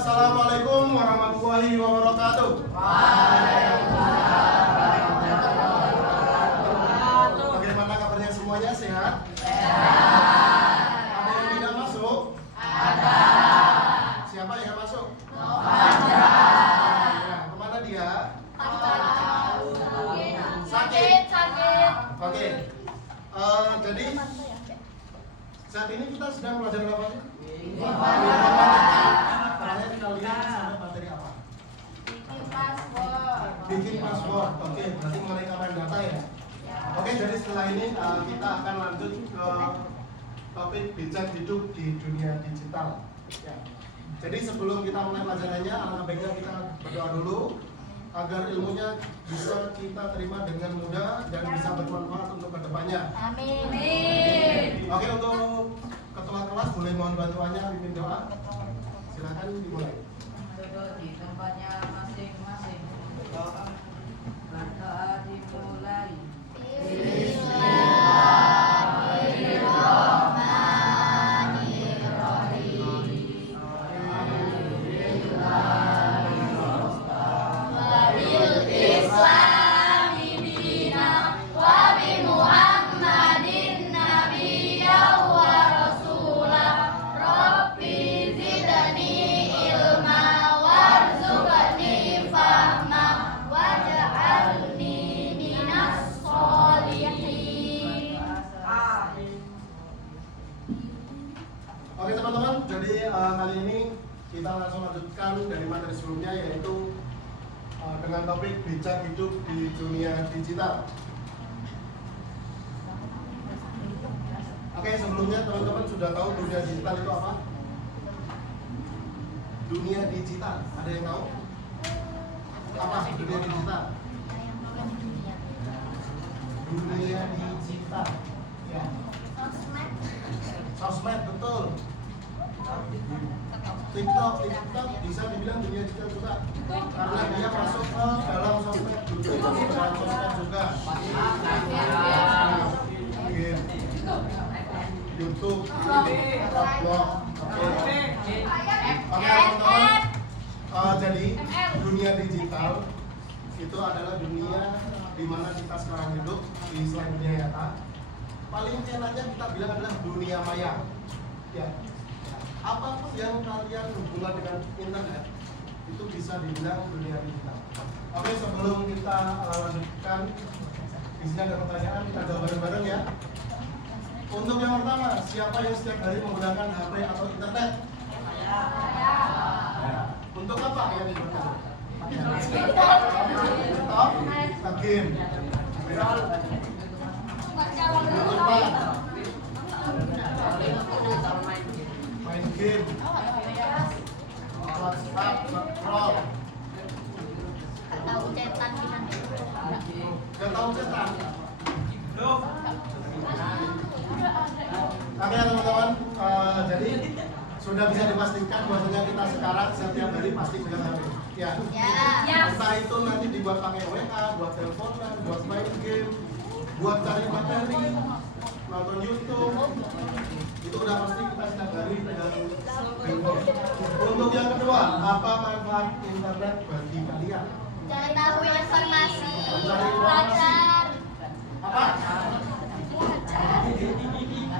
Assalamualaikum warahmatullahi wabarakatuh. Bagaimana kabarnya semuanya? Sehat? Ada yang tidak masuk? Ada. Siapa yang masuk? Ada. Kemana dia? Sakit. Oke. Jadi saat ini kita sedang belajar apa sih? Terakhir kalian sampai materi apa? Bikin password. Oke, berarti merekaman data ya? Oke, jadi setelah ini kita akan lanjut ke topik bijak hidup di dunia digital. Ya. Jadi sebelum kita mulai pelajarannya, alangkah baiknya kita berdoa dulu agar ilmunya bisa kita terima dengan mudah dan bisa bermanfaat untuk kedepannya. Amin. Oke, untuk ketua kelas boleh mohon bantuannya pimpin doa. Silakan dimulai. Duduk di tempatnya masing-masing. Doa dimulai. Oke teman-teman, jadi kali ini kita langsung lanjutkan dari materi sebelumnya, yaitu dengan topik bijak hidup di dunia digital. Oke, sebelumnya teman-teman sudah tahu dunia digital itu apa? Dunia digital, ada yang tahu? Apa dunia digital? Dunia digital, ya. Sosmed, betul. TikTok bisa dibilang dunia digital juga, karena dia masuk ke dalam sosmed, YouTube masuk ke dalam sosmed juga. Game, YouTube, blog, oke teman-teman. Jadi dunia digital itu adalah dunia di mana kita sekarang hidup di selain dunia nyata. Paling enaknya kita bilang adalah dunia maya. Ya. Apapun yang kalian hubungan dengan internet itu bisa dibilang dunia digital. Oke, sebelum kita lanjutkan, di sini ada pertanyaan, kita jawab bareng-bareng ya. Untuk yang pertama, siapa yang setiap hari menggunakan HP atau internet? Untuk apa yang digunakan? TikTok, game. Main game, WhatsApp, scroll. Tahu cetan gimana? Gak tahu cetak. Oke teman-teman, jadi sudah bisa dipastikan bahwasanya kita sekarang setiap hari pasti pegang HP. Ya. Entah itu nanti dibuat pakai WA, buat teleponan, buat main game, buat cari materi, nonton YouTube, itu udah pasti kita setiap hari pegang handphone. Untuk yang kedua, apa manfaat internet bagi kalian? Cari tahu informasi, Cari informasi. belajar, Apa?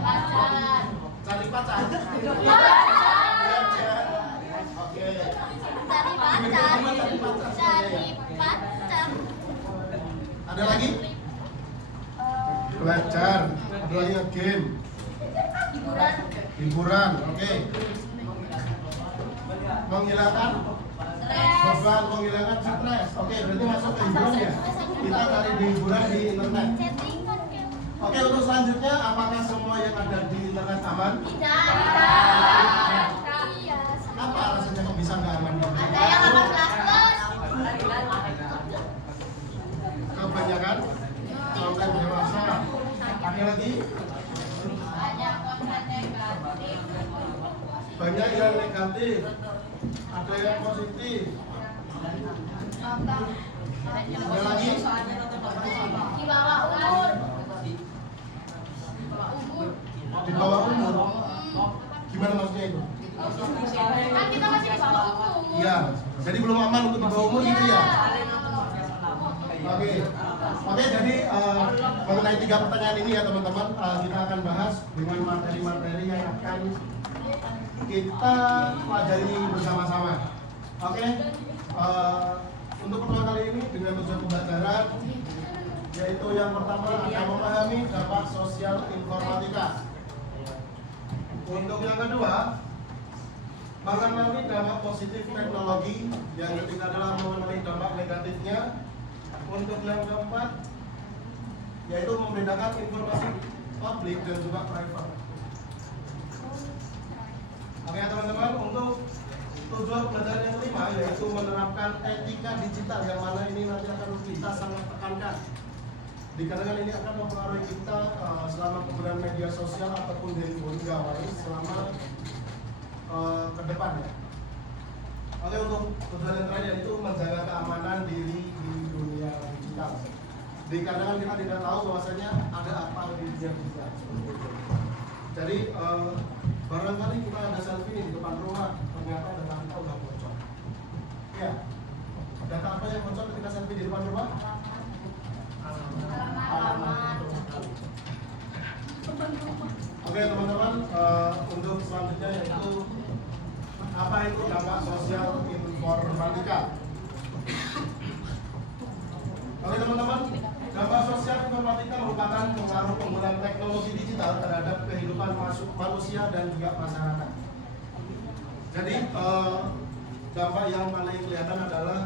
belajar. Cari pacar. Belajar. Oke. Cari pacar. Ada lagi? Belajar. Ada lagi game. Hiburan. Oke. Menghilangkan beban, menghilangkan stres. Oke, berarti masuk ke hiburan ya. Kita cari di hiburan di internet. Oke, untuk selanjutnya, apakah semua yang ada di internet aman? Apa alasannya kok bisa nggak aman? Ada yang 18+. Kebanyakan konten dewasa. Ada lagi? Banyak yang negatif. Ada yang positif. Ada lagi? Di bawah umur. Di bawah umur. Gimana maksudnya itu? Kan kita masih di bawah umur. Iya, jadi belum aman untuk di bawah umur gitu ya. Oke, jadi mengenai 3 pertanyaan ini ya teman-teman, kita akan bahas dengan materi-materi yang akan kita pelajari bersama-sama. Oke, untuk pertama kali ini dengan tujuan pembelajaran, yaitu yang pertama akan memahami dampak sosial informatika. Untuk yang kedua, mengenali dampak positif teknologi. Yang ketiga adalah mengenali dampak negatifnya. Untuk yang keempat, yaitu membedakan informasi publik dan juga private. Oke teman-teman, untuk tujuan pelajaran yang kelima yaitu menerapkan etika digital, yang mana ini nanti akan kita sangat tekankan dikarenakan ini akan mempengaruhi kita selama penggunaan media sosial ataupun handphone gawai selama ke depan ya. Oke, untuk tujuan yang terakhir yaitu menjaga keamanan diri di dunia digital. Dikarenakan kita tidak tahu bahwasanya ada apa di dunia digital. Jadi barangkali kita ada selfie di depan rumah, ternyata data kita udah bocor. Ya, data apa yang bocor ketika selfie di depan rumah? Oke teman-teman, untuk selanjutnya yaitu apa itu dampak sosial informatika. Oke teman-teman, dampak sosial informatika merupakan pengaruh penggunaan teknologi digital terhadap kehidupan manusia dan juga masyarakat. Jadi dampak yang paling kelihatan adalah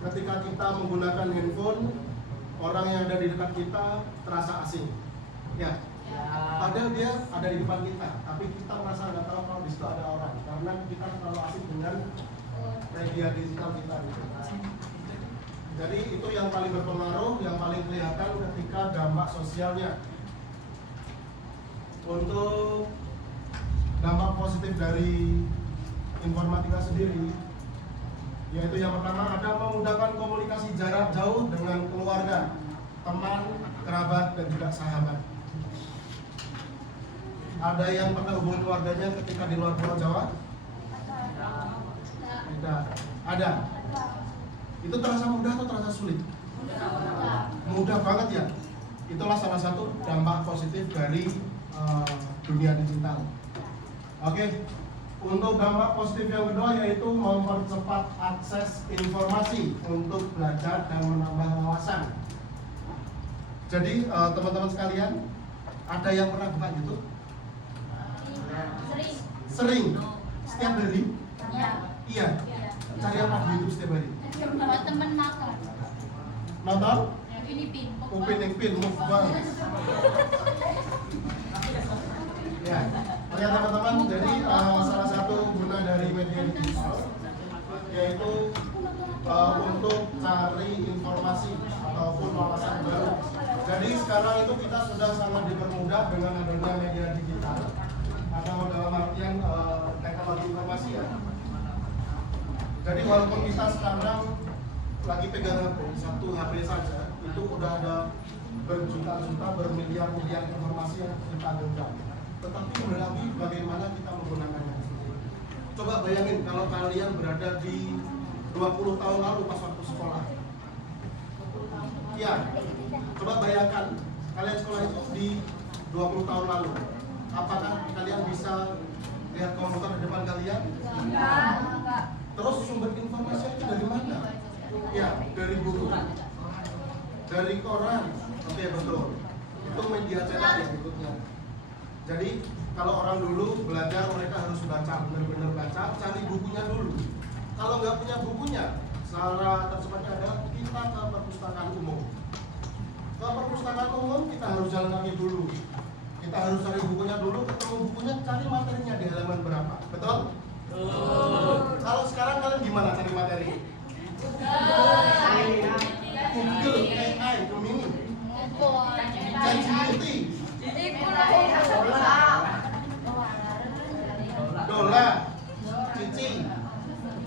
ketika kita menggunakan handphone, orang yang ada di dekat kita terasa asing. Ya, padahal dia ada di depan kita, tapi kita merasa nggak tahu kalau di situ ada orang, karena kita terlalu asing dengan media digital kita. Gitu. Jadi itu yang paling berpengaruh, yang paling kelihatan ketika dampak sosialnya. Untuk dampak positif dari informatika sendiri, yaitu yang pertama ada memudahkan komunikasi jarak jauh dengan keluarga, teman, kerabat, dan juga sahabat. Ada yang pernah hubungi keluarganya ketika di luar Pulau Jawa? Tidak. Ada. Itu terasa mudah atau terasa sulit? Mudah banget ya. Itulah salah satu dampak positif dari dunia digital. Oke. Untuk dampak positif yang kedua yaitu mempercepat akses informasi untuk belajar dan menambah wawasan. Jadi teman-teman sekalian, ada yang pernah buka YouTube? Sering. Setiap hari? Iya. Cari apa di YouTube setiap hari? Buat temen makan. Nonton? Upin Ipin, mukbang. Ya, oke teman-teman, jadi salah satu guna dari media digital yaitu untuk cari informasi ataupun wawasan baru. Jadi sekarang itu kita sudah sangat dipermudah dengan adanya media digital atau dalam artian teknologi informasi ya. Jadi walaupun kita sekarang lagi pegang HP, satu HP saja itu udah ada berjuta-juta, bermiliar-miliar informasi yang kita genggam. Tetapi kembali lagi bagaimana kita menggunakannya. Coba bayangin kalau kalian berada di 20 tahun lalu pas waktu sekolah. Ya, coba bayangkan kalian sekolah itu di 20 tahun lalu. Apakah kalian bisa lihat komputer di depan kalian? Enggak. Terus sumber informasi itu dari mana? Ya, dari buku, dari koran. Oke, betul. Itu media cetak yang berikutnya. Jadi kalau orang dulu belajar mereka harus baca, benar-benar baca, cari bukunya dulu. Kalau nggak punya bukunya, cara tercepatnya adalah kita ke perpustakaan umum. Ke perpustakaan umum kita harus jalan kaki dulu. Kita harus cari bukunya dulu, ketemu bukunya, cari materinya di halaman berapa. Betul? Kalau sekarang kalian gimana cari materi? Google, AI, Gemini, ChatGPT, Dola, Cici,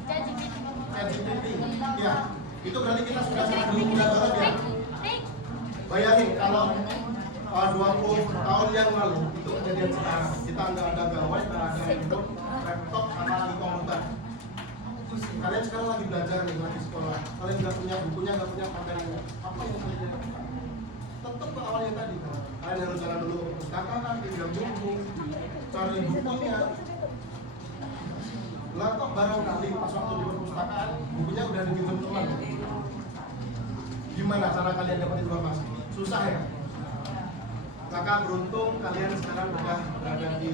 ChatGPT. Ya, itu berarti kita sudah sangat mudah banget ya. Bayangin kalau 20 tahun tahun yang lalu itu kejadian sekarang. Kita nggak ada gawai, nggak ada handphone, laptop, apalagi komputer. Kalian sekarang lagi belajar nih, lagi sekolah. Kalian nggak punya bukunya, nggak punya materinya. Apa yang kalian lakukan? Tetap ke awalnya tadi. Kalian harus jalan dulu ke perpustakaan, pinjam buku, cari bukunya. Lah kok barangkali pas waktu di perpustakaan bukunya udah dipinjam teman. Gimana cara kalian dapat informasi? Susah ya? Maka beruntung kalian sekarang sudah berada di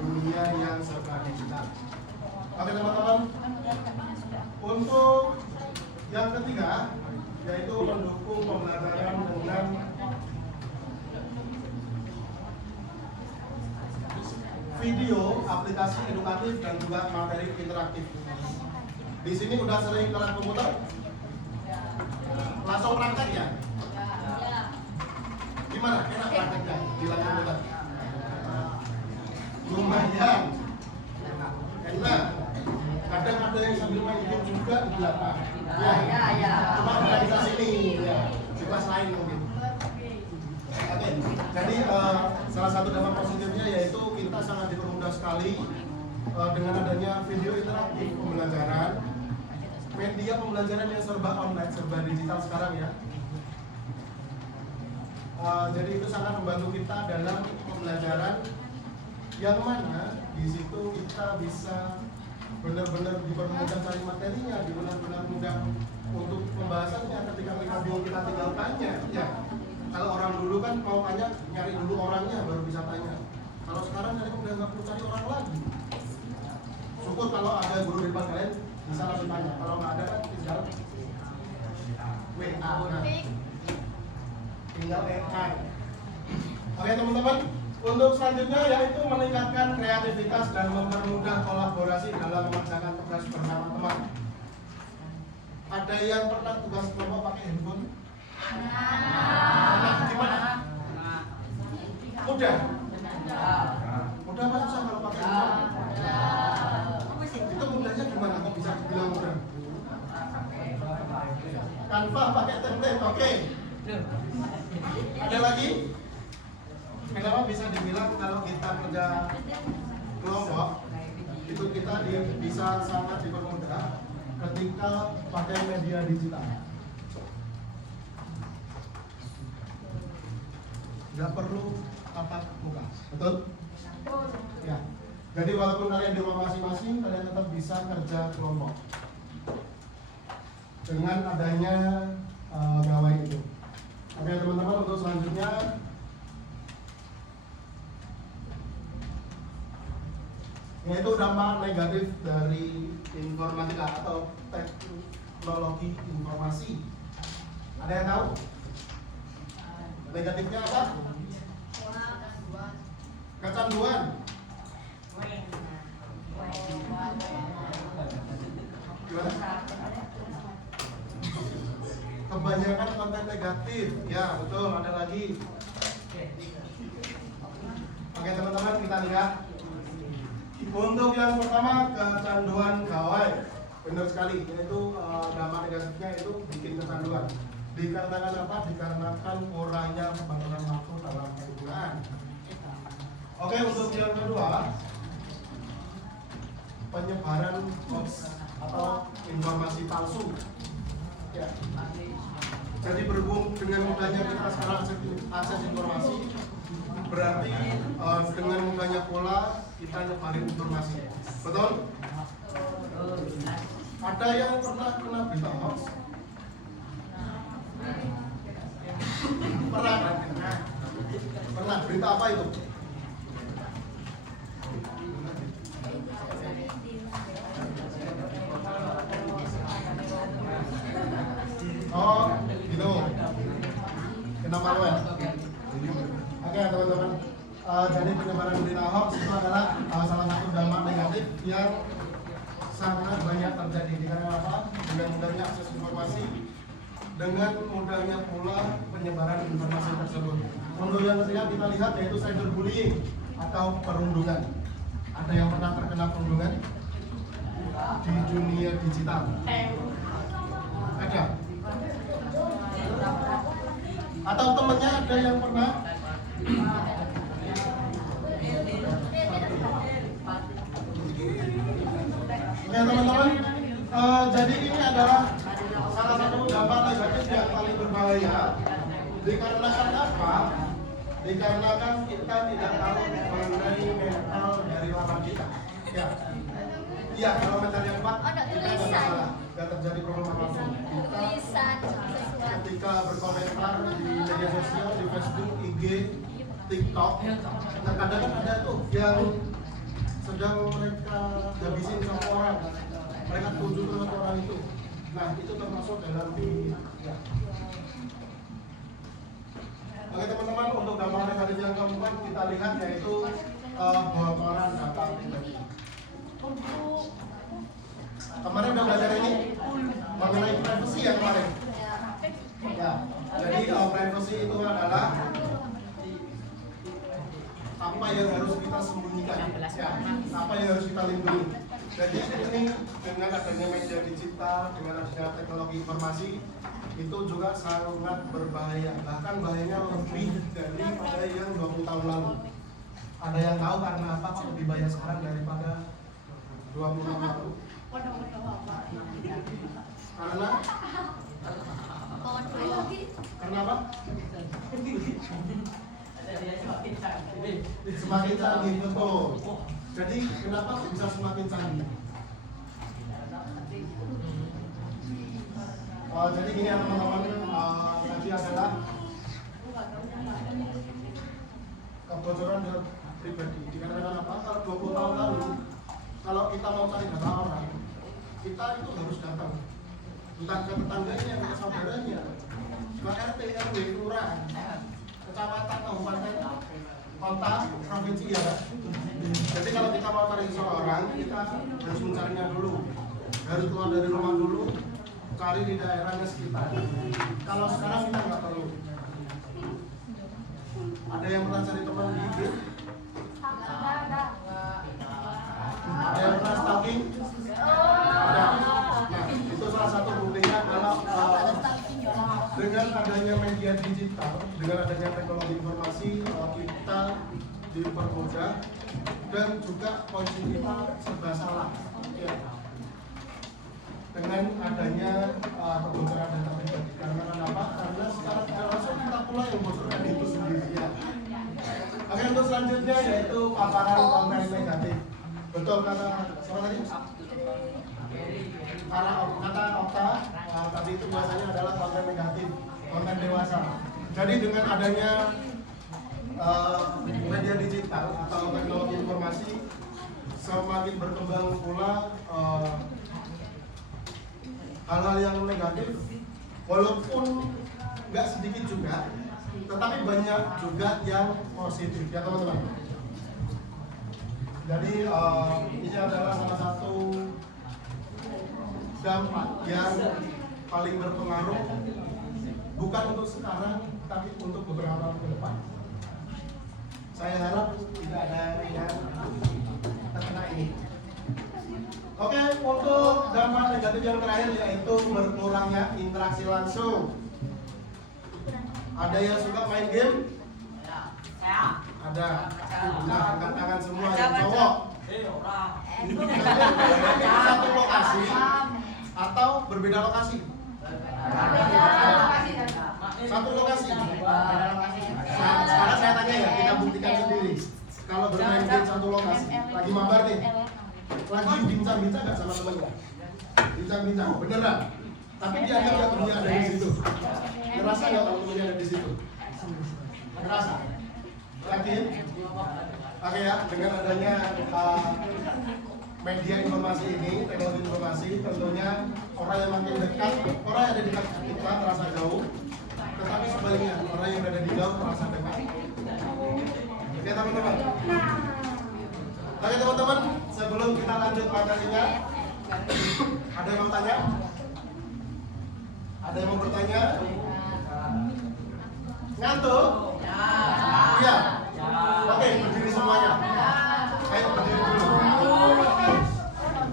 dunia yang serba digital. Oke teman-teman, untuk yang ketiga yaitu mendukung pembelajaran dengan video, aplikasi edukatif dan juga materi interaktif. Di sini udah sering kelas komputer? Langsung praktek ya? Gimana? Enak prakteknya di layar komputer? Lumayan. Enak. Kadang ada yang sambil main game juga di belakang. Ya. Cuma bukan di kelas ini, ya. Di kelas lain mungkin. Oke. Jadi salah satu dampak positifnya yaitu kita sangat dipermudah sekali dengan adanya video interaktif pembelajaran, media pembelajaran yang serba online, serba digital sekarang ya. Jadi itu sangat membantu kita dalam pembelajaran yang mana di situ kita bisa benar-benar dipermudah cari materinya, benar-benar mudah untuk pembahasannya. Ketika kita bingung kita tinggal tanya. Ya, kalau orang dulu kan mau tanya nyari dulu orangnya baru bisa tanya. Kalau sekarang kalian udah nggak perlu cari orang lagi. Syukur kalau ada guru di depan kalian bisa langsung tanya. Kalau nggak ada kan tinggal WA. Tinggal WA. Oke teman-teman, untuk selanjutnya yaitu meningkatkan kreativitas dan mempermudah kolaborasi dalam mengerjakan tugas bersama teman. Ada yang pernah tugas kelompok pakai handphone? Nah, gimana? Mudah? Mudah apa susah kalau pakai handphone? Itu mudahnya gimana? Kok bisa dibilang mudah? Canva pakai template, oke. Ada lagi? Kenapa bisa dibilang kalau kita kerja kelompok itu kita bisa sangat dipermudah ketika pakai media digital. Nggak perlu tatap muka, betul? Ya. Jadi walaupun kalian di rumah masing-masing, kalian tetap bisa kerja kelompok dengan adanya gawai itu. Oke teman-teman, untuk selanjutnya yaitu dampak negatif dari informatika atau teknologi informasi. Ada yang tahu? Negatifnya apa? Kecanduan. Gimana? Kebanyakan konten negatif. Ya betul, ada lagi. Oke teman-teman, kita lihat. Untuk yang pertama, kecanduan gawai. Benar sekali, yaitu dampak negatifnya itu bikin kecanduan. Dikarenakan apa? Dikarenakan kurangnya pembatasan waktu dalam penggunaan. Oke, untuk yang kedua, penyebaran hoax atau informasi palsu. Ya. Jadi berhubung dengan mudahnya kita sekarang akses informasi, berarti dengan mudahnya pola kita nyebarin informasi. Betul? Ada yang pernah kena berita hoax? Pernah? Pernah. Berita apa itu? Oh, gitu. Kenapa lo ya? Oke teman-teman. Jadi penyebaran berita hoax itu adalah salah satu dampak negatif yang sangat banyak terjadi. Karena apa? Dengan mudahnya akses informasi, dengan mudahnya pula penyebaran informasi tersebut. Untuk yang ketiga kita lihat yaitu cyberbullying atau perundungan. Ada yang pernah terkena perundungan di dunia digital? Ada? Atau temannya ada yang pernah? dikarenakan kita tidak tahu mengenai mental dari lawan kita. Ya, iya kalau mentalnya kuat, Ada kita nggak tulisan. masalah, nggak terjadi problem apapun. Kita Tulisan sesuatu. ketika berkomentar di media sosial, di Facebook, IG, TikTok, terkadang kan ada tuh yang sedang mereka habisin sama orang, mereka tuju ke orang itu. Nah itu termasuk dalam ya. Oke teman-teman, untuk dampak negatif yang keempat kita lihat yaitu bocoran data pribadi. Kemarin udah belajar ini mengenai privacy ya kemarin. Ya, jadi privacy itu adalah apa yang harus kita sembunyikan, ya, apa yang harus kita lindungi. Jadi ini dengan adanya media digital, dengan adanya teknologi informasi itu juga sangat berbahaya. Bahkan bahayanya lebih daripada yang 20 tahun lalu. Ada yang tahu karena apa kok lebih bahaya sekarang daripada 20 tahun lalu? Karena apa? Semakin canggih, betul. Jadi kenapa bisa semakin canggih? Jadi gini ya teman-teman, tadi adalah kebocoran data pribadi. Dikarenakan apa? Kalau 20 tahun lalu, kalau kita mau cari data orang, kita itu harus datang, bukan ke tetangganya, ke saudaranya, ke RT, RW, kelurahan, kecamatan, kabupaten, kota, provinsi ya kan? Jadi kalau kita mau cari seseorang, kita harus mencarinya dulu, harus keluar dari rumah dulu, cari di daerahnya sekitar. Kalau sekarang kita nggak perlu. Ada yang pernah cari teman di IG? Ada yang pernah stalking? Ada. Nah, itu salah satu buktinya adalah dengan adanya media digital, dengan adanya teknologi informasi, kita dipermudah dan juga kunci kita serba salah. Ya. Dengan adanya kebocoran data pribadi. Karena apa? Karena sekarang tidak langsung kita pula yang bocorkan itu sendiri ya. Oke, untuk selanjutnya yaitu paparan konten negatif. Betul kata siapa tadi? Kata Okta, tadi itu bahasanya adalah konten negatif, konten dewasa. Jadi dengan adanya media digital atau teknologi informasi semakin berkembang pula hal-hal yang negatif, walaupun nggak sedikit juga, tetapi banyak juga yang positif ya teman-teman. Jadi ini adalah salah satu dampak yang paling berpengaruh, bukan untuk sekarang, tapi untuk beberapa tahun ke depan. Saya harap tidak ada yang terkena ini. Oke, untuk dampak negatif yang terakhir yaitu berkurangnya interaksi langsung. Ada yang suka main game? Ada. Nah, angkat tangan semua yang cowok. Satu lokasi atau berbeda lokasi? Satu lokasi. Sekarang saya tanya ya, kita buktikan sendiri. Kalau bermain game satu lokasi, lagi mabar nih, lagi bincang-bincang nggak sama temannya? Bincang-bincang, beneran. Tapi dia anggap nggak temennya ada di situ. Ngerasa nggak kalau temennya ada di situ? Ngerasa? Yakin? Oke ya, dengan adanya media informasi ini, teknologi informasi, tentunya orang yang makin dekat, orang yang ada di dekat kita terasa jauh, tetapi sebaliknya orang yang berada di jauh terasa dekat. Oke teman-teman. Oke teman-teman, sebelum kita lanjut materinya, ada yang mau tanya? Ada yang mau bertanya? Ngantuk? Iya. Oke, berdiri semuanya. Ayo berdiri dulu.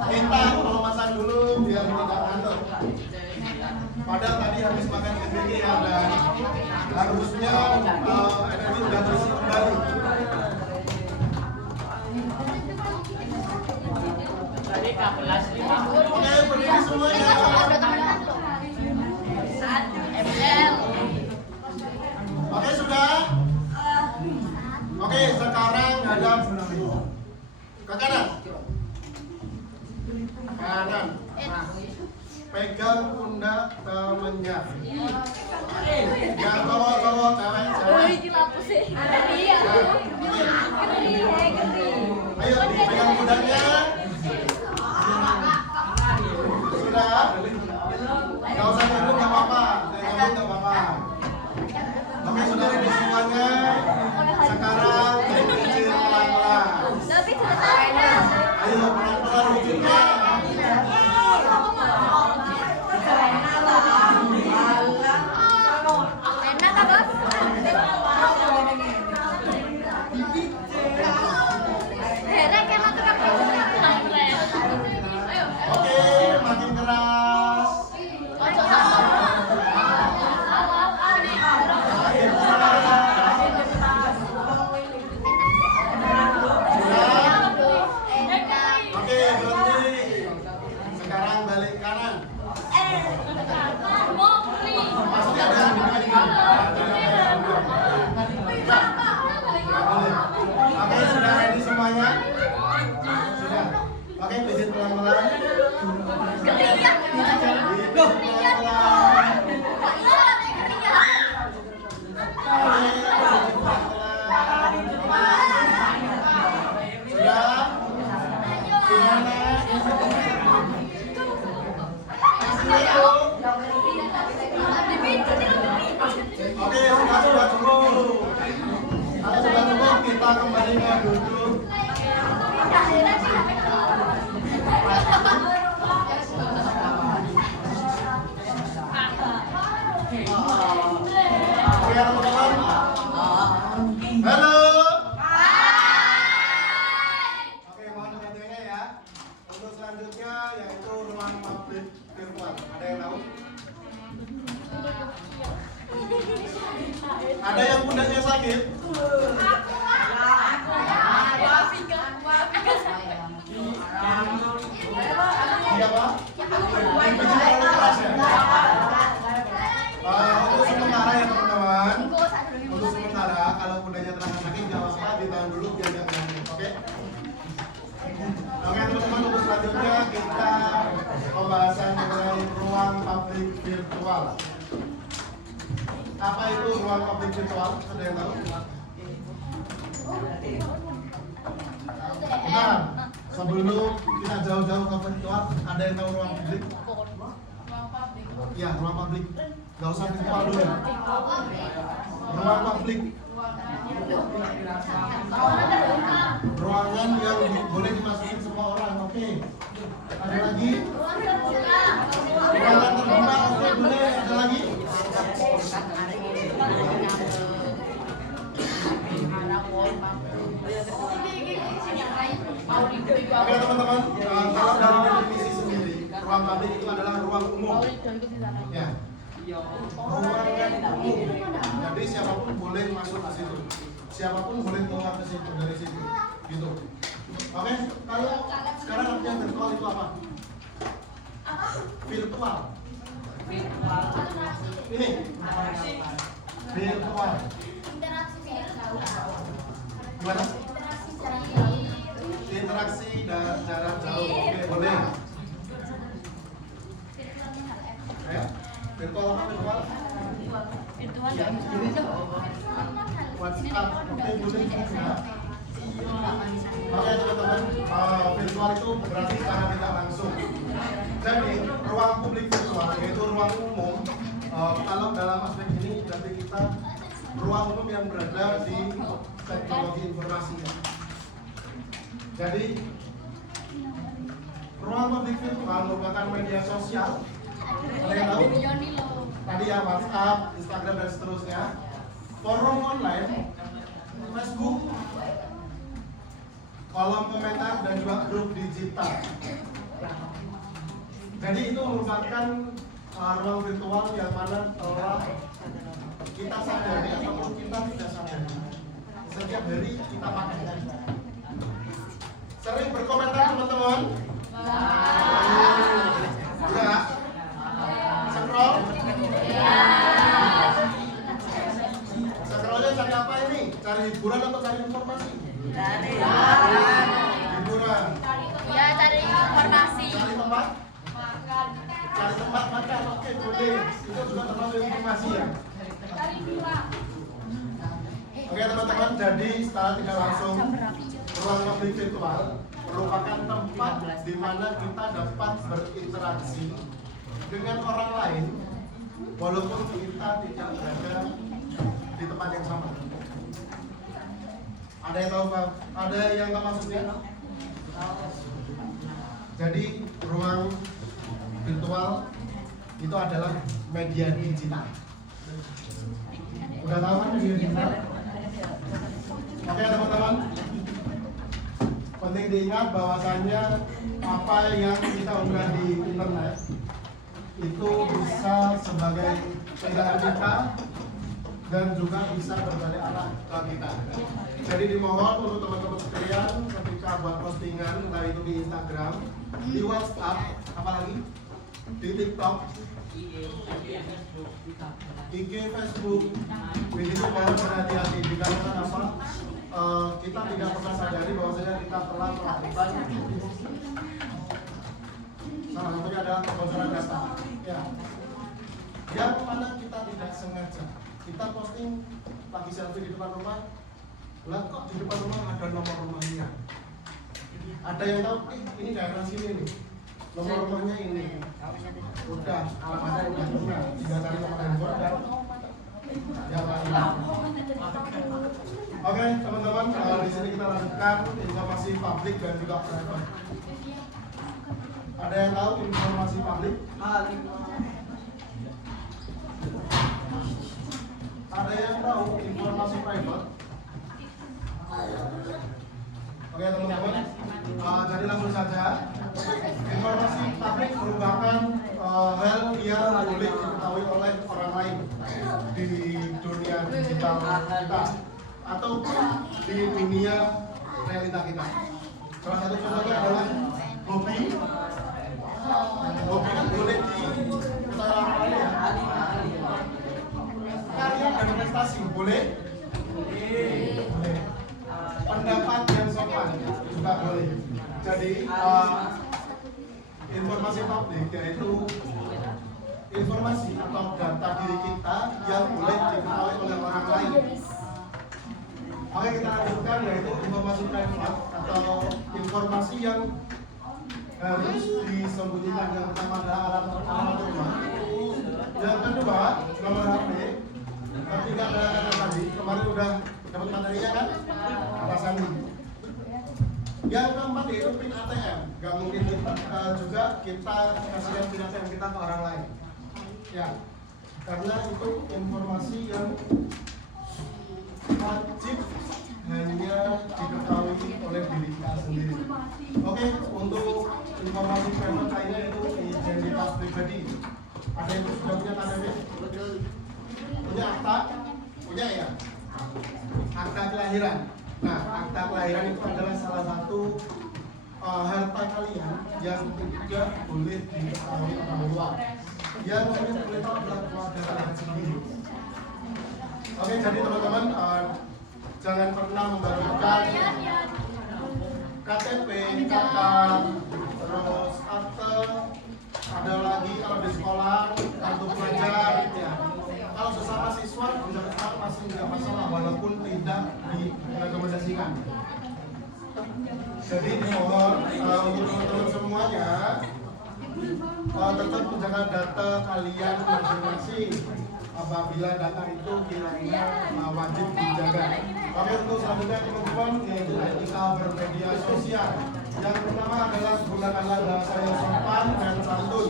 Kita pelepasan dulu biar tidak ngantuk. Padahal tadi habis makan SBG ya, dan harusnya energi sudah terisi kembali. Tadi 11.5. Oke, berdiri semuanya. Oke, sudah? Oke, sekarang hadap ke kanan. Kanan. Pegang pundak temennya. Yang cowok-cowok, cewek-cewek. Iya. Ayo dipegang pundaknya. Sudah? Gak usah nyebut, gak apa-apa. Nyebut gak apa-apa. Oke, sudah ready semuanya. Sekarang pijit pelan-pelan. Ayo pelan-pelan pijitnya. Oke, makin keras. Makin keras. Oke, berhenti. Sekarang balik kanan. Pasti ada yang begini. Oke, sudah ready semuanya? Sudah. Oke, pijit pelan-pelan. Pijit pelan-pelan. Sudah? Gimana? Oke, sudah cukup. Kalau sudah cukup, kita kembali ke duduk. Oke, teman-teman. Halo. Oke, mohon perhatiannya ya. Untuk selanjutnya yaitu ruang publik virtual. Ada yang tahu? Ada yang pundaknya sakit? Iya, Pak? Pijit terlalu keras ya? Untuk sementara ya teman-teman. Untuk sementara kalau pundaknya terasa sakit jangan lupa ditahan dulu biar nggak ganggu. Oke? Oke teman-teman, untuk selanjutnya kita pembahasan mengenai ruang publik virtual. Apa itu ruang publik virtual? Ada yang tahu? Bentar, sebelum kita jauh-jauh ke virtual, ada yang tahu ruang publik? Ya, ruang publik. Gak usah virtual dulu ya. Ruang publik. Ruangan yang boleh dimasukin semua orang. Oke. Ada lagi? Ruangan terbuka. Oke, boleh. Ada lagi? Oke teman-teman, kalau dari definisi sendiri, ruang publik itu adalah ruang umum. Ya. Ruangan umum. Jadi siapapun boleh masuk ke situ. Siapapun boleh keluar ke situ dari situ. Gitu. Oke, kalau sekarang artinya virtual itu apa? Virtual. Ini. Virtual. Gimana? Interaksi dan jarak jauh. Oke, boleh. Ya. Virtual apa virtual? Ya, ini WhatsApp. Oke, boleh juga. Oke teman-teman, virtual itu berarti secara tidak langsung. Jadi ruang publik virtual yaitu ruang umum. Kalau dalam aspek ini berarti kita ruang umum yang berada di teknologi informasi. Jadi ruang publik virtual merupakan media sosial. Ada yang tahu? Tadi ya WhatsApp, Instagram dan seterusnya. Forum online, Facebook, kolom komentar dan juga grup digital. Jadi itu merupakan ruang virtual yang mana telah kita sadari ataupun kita tidak sadari. Setiap hari kita pakai. Sering berkomentar teman-teman? Enggak? Scroll? Scrollnya cari apa ini? Cari hiburan atau cari cari informasi? Cari. Hiburan. Ya, cari informasi. Cari tempat? Cari tempat makan, oke boleh. Itu juga termasuk informasi ya. Cari hilang. Oke teman-teman, jadi secara tidak langsung ruang publik virtual merupakan tempat di mana kita dapat berinteraksi dengan orang lain walaupun kita tidak berada di tempat yang sama. Ada yang tahu Pak? Ada yang nggak maksudnya? Jadi ruang virtual itu adalah media digital. Udah tahu kan media digital? Oke teman-teman, penting diingat bahwasannya apa yang kita unggah di internet itu bisa sebagai pegangan kita dan juga bisa berbalik arah ke kita. Jadi dimohon untuk teman-teman sekalian ketika buat postingan, entah itu di Instagram, di WhatsApp, apalagi di TikTok, IG, Facebook, begitu mohon berhati-hati dikarenakan apa? Kita tidak pernah sadari bahwasanya kita telah melakukan salah satunya adalah kebocoran data. Ya, yang mana kita tidak sengaja kita posting lagi selfie di depan rumah, lah kok di depan rumah ada nomor rumahnya. Ada yang tahu ini daerah sini nih, nomor rumahnya ini. Udah alamatnya udah benar, tinggal cari nomor handphone dan yang lain. Oke teman-teman, di sini kita lanjutkan informasi publik dan juga private. Ada yang tahu informasi publik? Ada yang tahu informasi private? Oke teman-teman, jadi langsung saja. Informasi publik merupakan hal yang boleh diketahui oleh orang lain di dunia digital kita atau di dunia realita kita. Salah satu contohnya adalah hobi. Hobi kan boleh diketahui orang lain ya. Karya dan prestasi boleh? Boleh. Pendapat yang sopan juga boleh. Jadi informasi publik yaitu informasi atau data diri kita yang boleh diketahui oleh orang lain. Oke, kita lanjutkan yaitu informasi private atau informasi yang harus disembunyikan. Yang pertama adalah alamat rumah. Yang kedua nomor HP. Ketiga adalah kata tadi kemarin udah dapat materinya kan? Pasangin. Yang keempat yaitu PIN ATM. Gak mungkin juga kita kasihkan PIN ATM kita ke orang lain. Ya, karena itu informasi yang wajib hanya diketahui oleh diri kita sendiri. Oke, untuk informasi private lainnya itu identitas pribadi. Ada yang sudah punya KTP? Punya akta? Punya ya? Akta kelahiran. Nah, akta kelahiran itu adalah salah satu harta kalian yang tidak boleh diketahui orang luar. Yang hanya boleh tahu adalah keluarga kalian sendiri. Oke, jadi teman-teman jangan pernah membagikan KTP, KK, terus akte, ada lagi kalau di sekolah kartu pelajar, ya. Kalau sesama siswa masih tidak masalah walaupun tidak direkomendasikan. Jadi dimohon untuk teman-teman semuanya tetap menjaga data kalian masing-masing. Apabila data itu kira-kira wajib dijaga. Oke, untuk selanjutnya teman-teman yaitu etika bermedia sosial. Yang pertama adalah gunakanlah bahasa yang sopan dan santun.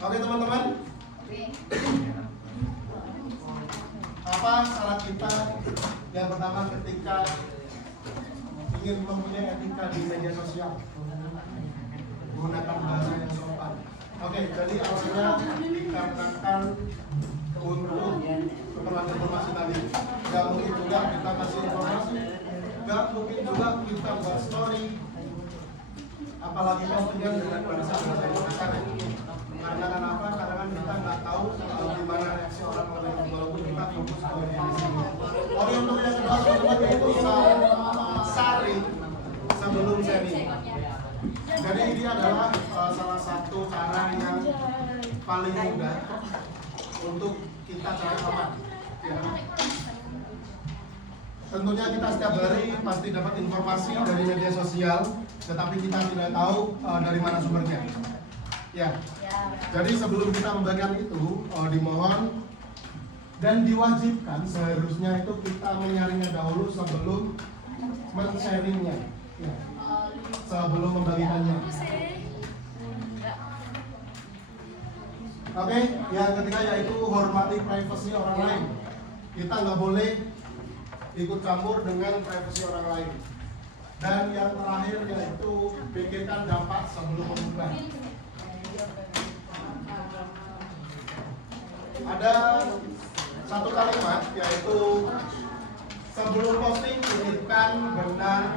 Oke teman-teman, apa salah kita? Yang pertama ketika ingin mempunyai etika di media sosial, gunakan bahasa yang sopan. Oke, jadi awalnya dikarenakan untuk keperluan informasi tadi. Gak mungkin juga kita kasih informasi, gak mungkin juga kita buat story, apalagi postingan dengan bahasa yang kasar. Karena kenapa? Karena kan kita nggak tahu gimana reaksi orang lain walaupun kita fokus ke diri sendiri. Oke, untuk yang kedua paling mudah untuk kita cari aman. Ya. Tentunya kita setiap hari pasti dapat informasi dari media sosial, tetapi kita tidak tahu dari mana sumbernya. Ya. Jadi sebelum kita membagikan itu, dimohon dan diwajibkan seharusnya itu kita menyaringnya dahulu sebelum men-sharingnya, ya. Sebelum membagikannya. Oke, yang ketiga yaitu hormati privasi orang lain. Kita nggak boleh ikut campur dengan privasi orang lain. Dan yang terakhir yaitu pikirkan dampak sebelum mengubah. Ada satu kalimat yaitu sebelum posting pikirkan benar,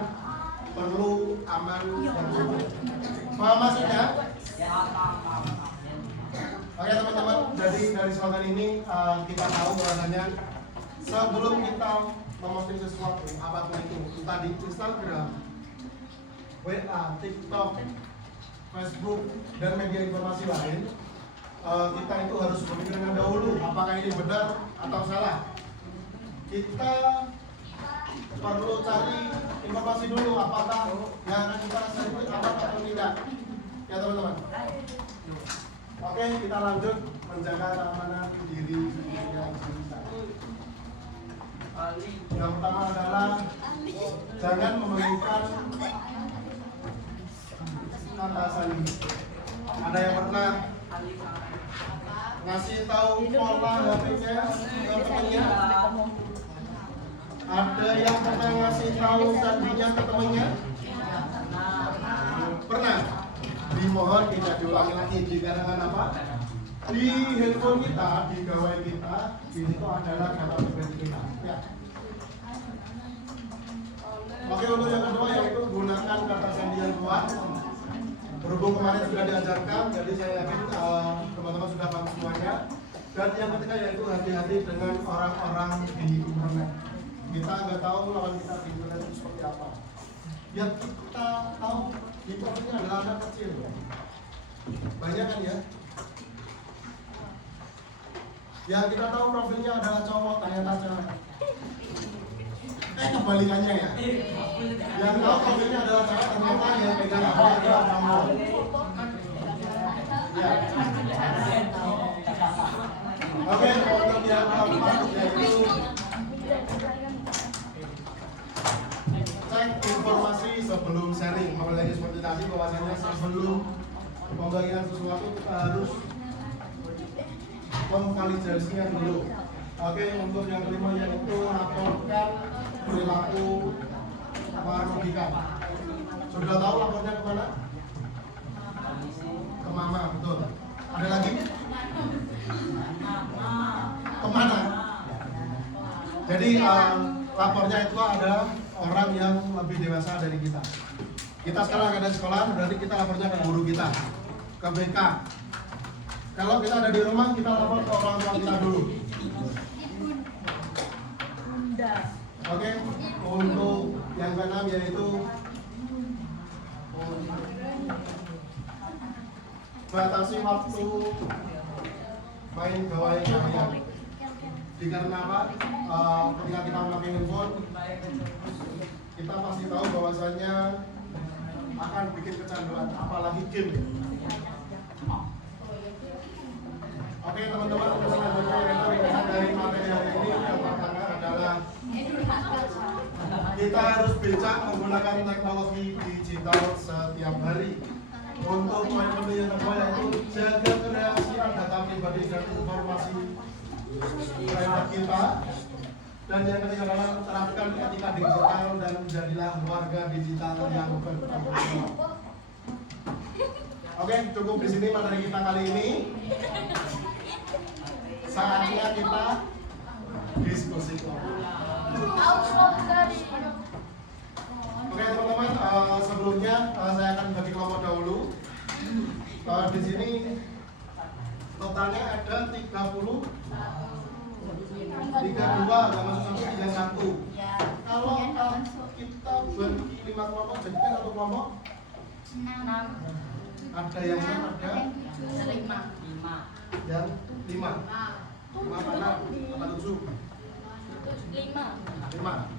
perlu, aman, dan aman. Paham maksudnya? Oke teman-teman, jadi dari slogan ini kita tahu bahwasanya sebelum kita memposting sesuatu, apapun itu, entah di Instagram, WA, TikTok, Facebook, dan media informasi lain, kita itu harus berpikir dahulu apakah ini benar atau salah. Kita perlu cari informasi dulu apakah yang akan kita share itu aman atau tidak, ya teman-teman. Oke, kita lanjut menjaga keamanan diri kita. Yang pertama adalah jangan memerlukan kata sandi. Ada yang pernah ngasih tahu pola HP-nya ke temannya? Ada yang pernah ngasih tahu sandinya ke temannya? Pernah? Dimohon tidak diulangi lagi. Dikarenakan apa? Di handphone kita, di gawai kita, di situ adalah data pribadi kita. Ya. Oke, untuk yang kedua yaitu gunakan kata sandi yang kuat. Berhubung kemarin sudah diajarkan, jadi saya yakin teman-teman sudah paham semuanya. Dan yang ketiga yaitu hati-hati dengan orang-orang di internet. Kita nggak tahu lawan kita di internet itu seperti apa. Yang kita tahu di profilnya adalah anak kecil. Banyak kan ya? Yang kita tahu profilnya adalah cowok, ternyata cewek. Kebalikannya ya. Yang tahu profilnya adalah cewek, ternyata yang pegang HP adalah kamu. Ya. Oke, untuk yang keempat yaitu cek informasi sebelum sharing. Apalagi seperti tadi bahwasanya sebelum pembagian sesuatu kita harus memvalidasinya dulu. Oke, untuk yang kelima yaitu laporkan perilaku merugikan. Sudah tahu lapornya kemana? Ke mama, betul. Ada lagi? Kemana? Jadi lapornya itu ada orang yang lebih dewasa dari kita. Kita sekarang ada di sekolah, berarti kita lapornya ke guru kita, ke BK. Kalau kita ada di rumah, kita lapor ke orang tua kita dulu. Oke, untuk yang keenam yaitu batasi waktu main gawai kalian. Dikarenakan apa? Ketika kita memakai handphone, kita pasti tahu bahwasanya akan bikin kecanduan, apalagi game. Oke teman-teman, untuk selanjutnya yaitu dari materi hari ini yang pertama adalah kita harus bijak menggunakan teknologi digital setiap hari. Untuk poin penting yang kedua yaitu jaga kerahasiaan data pribadi dan informasi private kita. Dan yang ketiga adalah terapkan etika digital dan jadilah warga digital yang bertanggung jawab. Oke, cukup di sini materi kita kali ini. Saatnya kita diskusi. Oke teman-teman, sebelumnya saya akan bagi kelompok dahulu. Di sini totalnya ada 32, nggak masuk sampai 31. Kalau kita bagi 5 kelompok, jadi kan satu kelompok 6. Ada yang 6, ada Ada 5. yang 5. 5 mana? Apa 7? 5. 5.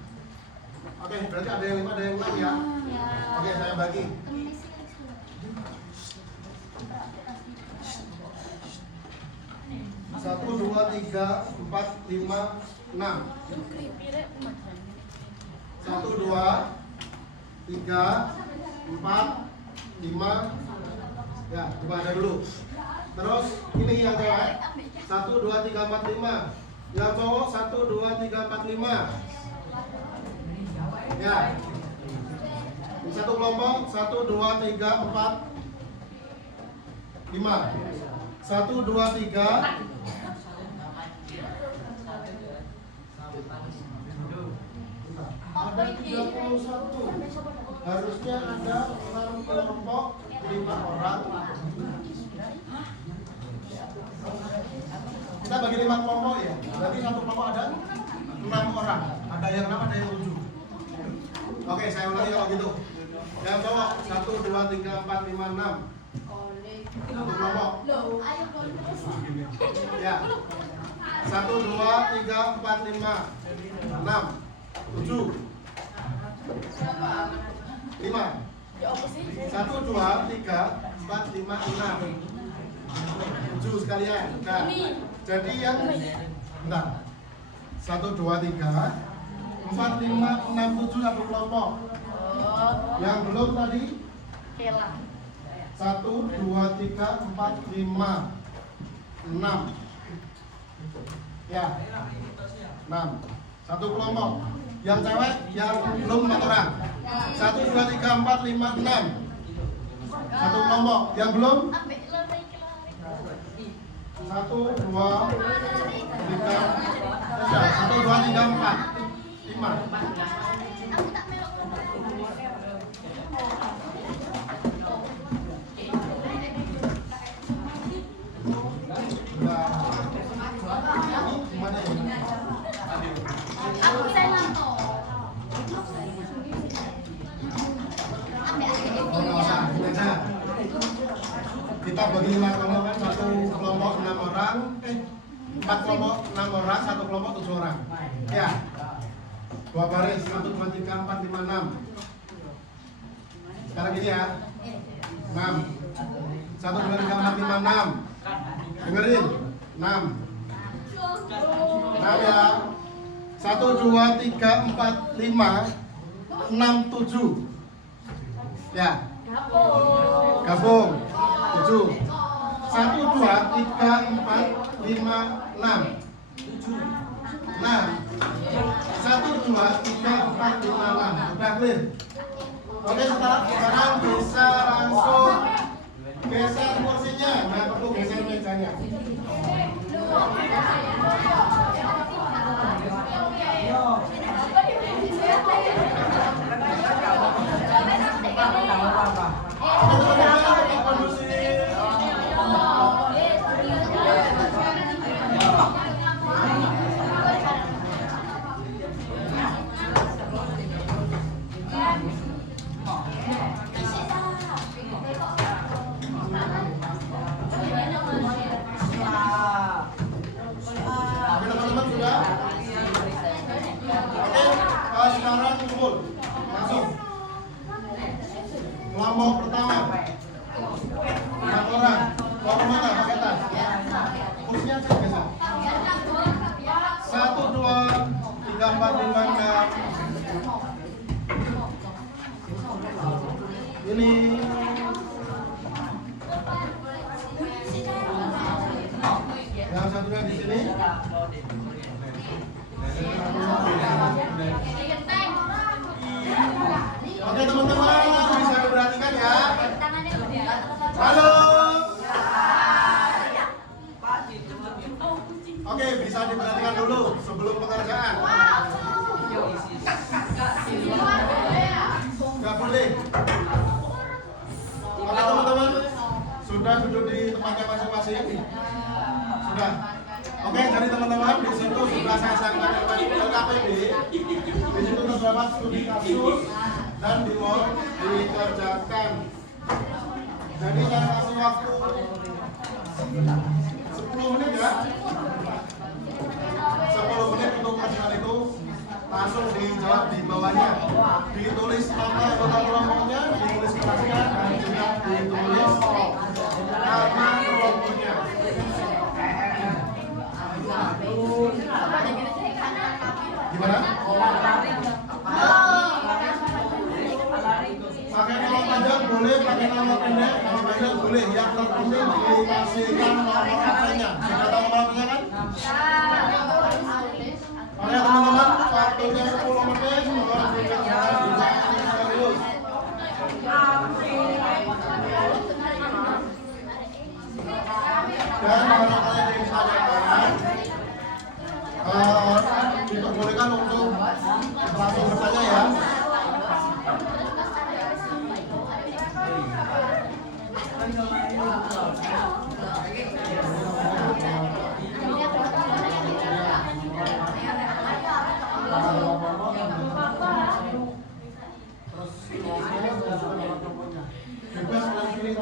Oke, berarti ada yang 5, ada yang 6 ya. Oke, saya bagi. 1, 2, 3, 4, 5, 6. 1, 2, 3, 4, 5. Ya, coba ada dulu. Terus ini yang cewek 1, 2, 3, 4, 5. Yang cowok 1, 2, 3, 4, 5. Ya. Di satu kelompok 1, 2, 3, 4, 5. 1, 2, 3. Ada 31. Harusnya ada 6 kelompok 5 orang. Kita bagi 5 kelompok ya. Berarti satu kelompok ada 6 orang. Ada yang 6, ada yang 7. Oke, saya ulangi kalau gitu. Yang cowok 1, 2, 3, 4, 5, 6. Satu kelompok. Ya. 1, 2, 3, 4, 5, 6, 7, 5. 1, 2, 3, 4, 5, 6, 7 sekalian. Nah, jadi yang bentar. 1, 2, 3, 4, 5, 6, 7 satu kelompok. Yang belum tadi 1, 2, 3, 4, 5, 6. Ya, 6. Satu kelompok. Yang cewek yang belum 4 orang. 1, 2, 3, 4, 5, 6. Satu kelompok. Yang belum 1, 2, 3, 1, 2, 3, 4, 5. Kita bagi 5 kelompok, satu kelompok 6 orang, 4 kelompok 6 orang, satu kelompok 7 orang. Ya, 2 baris, 1, 2, 3, 4, 5, 6. Sekarang gini ya, 6. 1, 2, 3, 4, 5, 6. Dengerin, 6. 6 ya. 1, 2, 3, 4, 5, 6, 7. Ya, gabung 7. 1, 2, 3, 4, 5, 6. 6. 1, 2, 3, 4, 5, 6. Udah clear? Oke, sekarang bisa langsung geser kursinya. Nggak perlu geser mejanya. Teman-teman sudah? Oke, sekarang kumpul. Langsung. Kelompok pertama 4 orang. Kelompok mana? Pakai tas. Kursinya sih biasa. 1, 2, 3, 4, 5, 6. Ini yang satunya di sini. Oke teman-teman, bisa diperhatikan ya. Halo. Oke, bisa diperhatikan dulu sebelum pekerjaan. Gak boleh. Oke teman-teman, sudah duduk di tempatnya masing-masing. Sudah. Oke, jadi teman-teman di situ sudah saya sampaikan LKPD. Di situ terdapat studi kasus dan di mall dikerjakan. Jadi saya kasih waktu 10 menit ya. 10 menit untuk pertanyaan itu langsung dijawab di bawahnya. Ditulis nama anggota kelompoknya, ditulis kelasnya, dan juga ditulis nama kelompoknya. Gimana? Pakai nama panjang boleh, pakai nama pendek, nama panjang boleh. Yang terpenting dikasihkan nomor HP-nya. Sudah tahu nomor HP-nya kan? Oke teman-teman, waktunya 10 menit. Serius. Dan kalau kalian yang ditanyakan, diperbolehkan untuk langsung bertanya ya. Bebas kalian pilih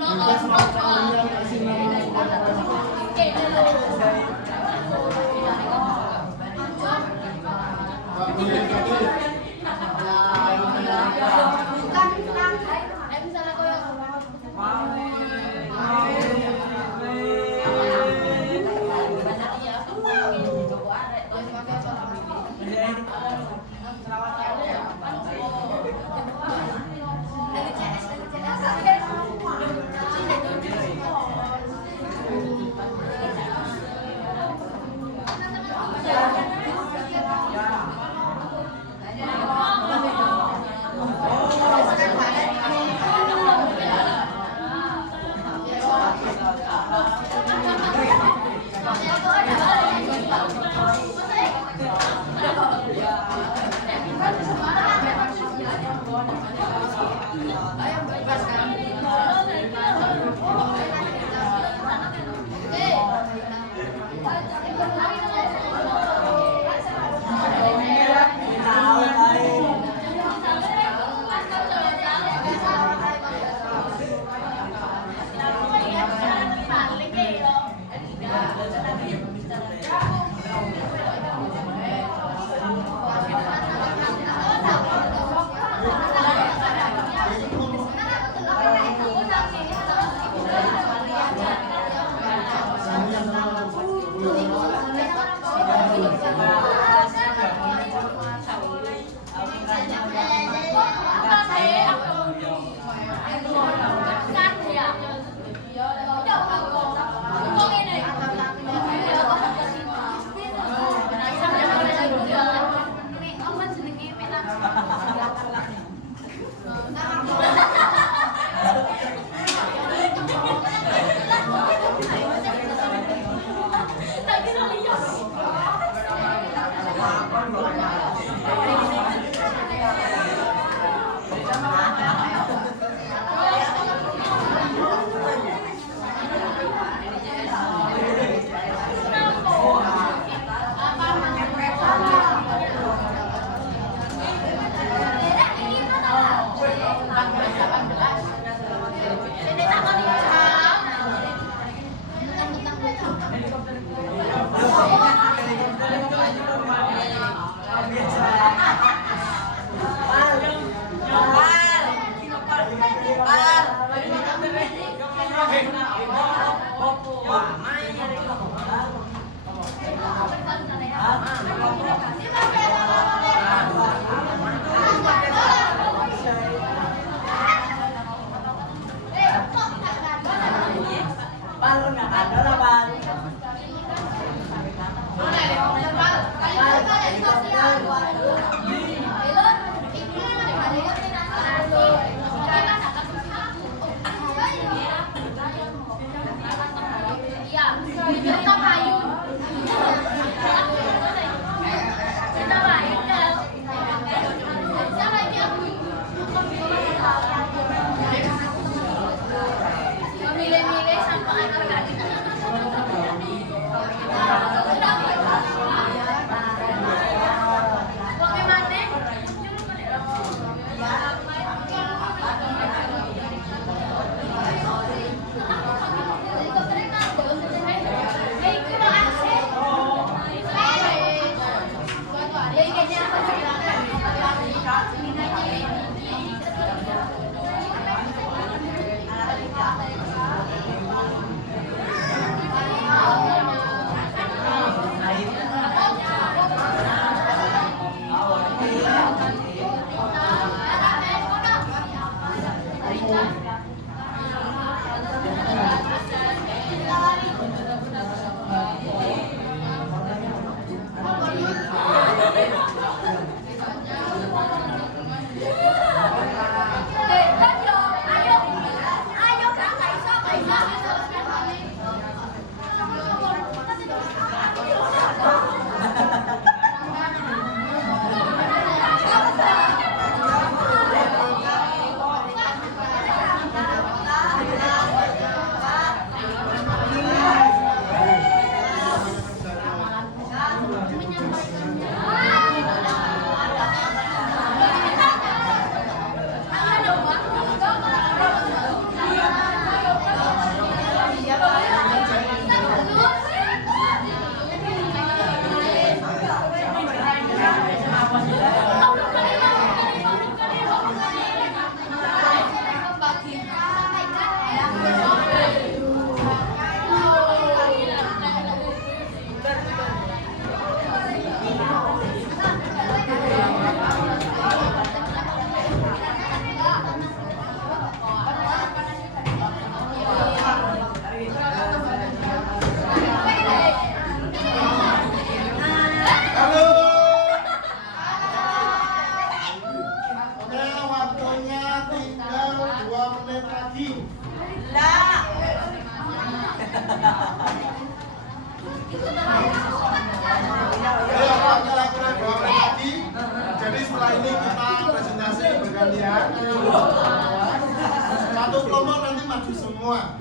Bebas mau kalian kasih nama. Nggak boleh negatif. Ayo kita bawa lagi. Jadi setelah ini kita presentasi bergantian. Satu kelompok nanti maju semua.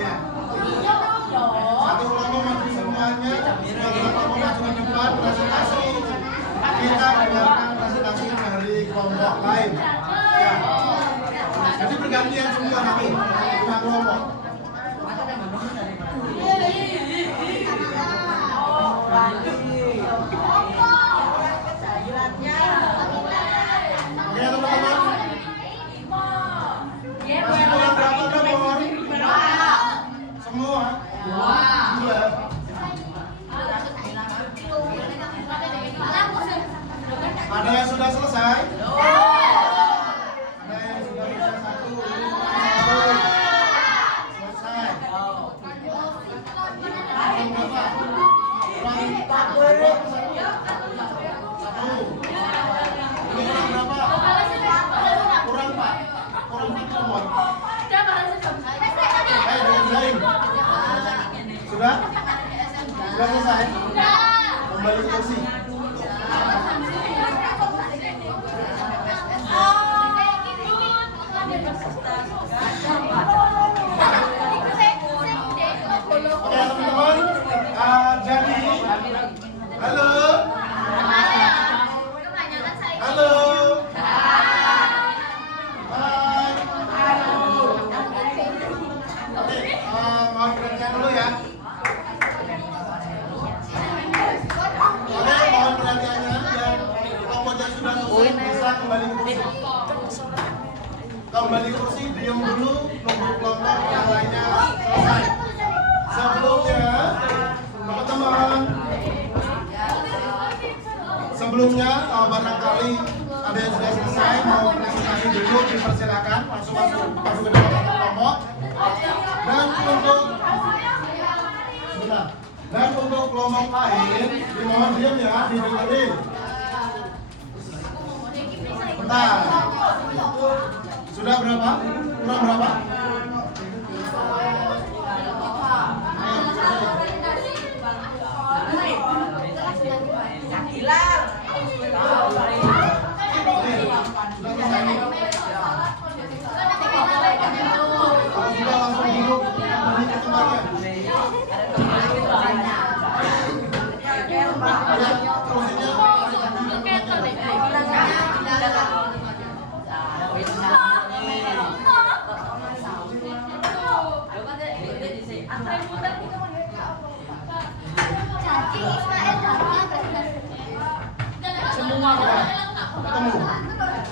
Ya. Satu kelompok maju semuanya. Semua kelompok maju ke depan presentasi. Kita dengarkan presentasi dari kelompok lain. Ya. Jadi bergantian semua nanti. Lima kelompok. Oke teman-teman. Masih kurang berapa nomor? Semua? Dua. Ada yang sudah selesai? Ada yang sudah selesai satu? Selesai. Satu. Ini kurang berapa? Kurang Pak. Kurang satu nomor. Lain. Sudah? Sudah selesai? Kembali kursi. Oke teman-teman, jadi halo, halo, hai, oke, mohon perhatian dulu ya. Oke, mohon perhatiannya yang kelompoknya sudah selesai bisa kembali ke kursi. Kembali ke kursi, diam dulu, nunggu kelompok yang lainnya selesai. Sebelumnya, teman-teman, barangkali ada yang sudah selesai mau presentasi dulu, dipersilakan langsung masuk ke dalam kelompok. Dan untuk kelompok lain, dimohon diam ya, didengerin. Bentar. Sudah berapa? Kurang berapa? Semua ketemu.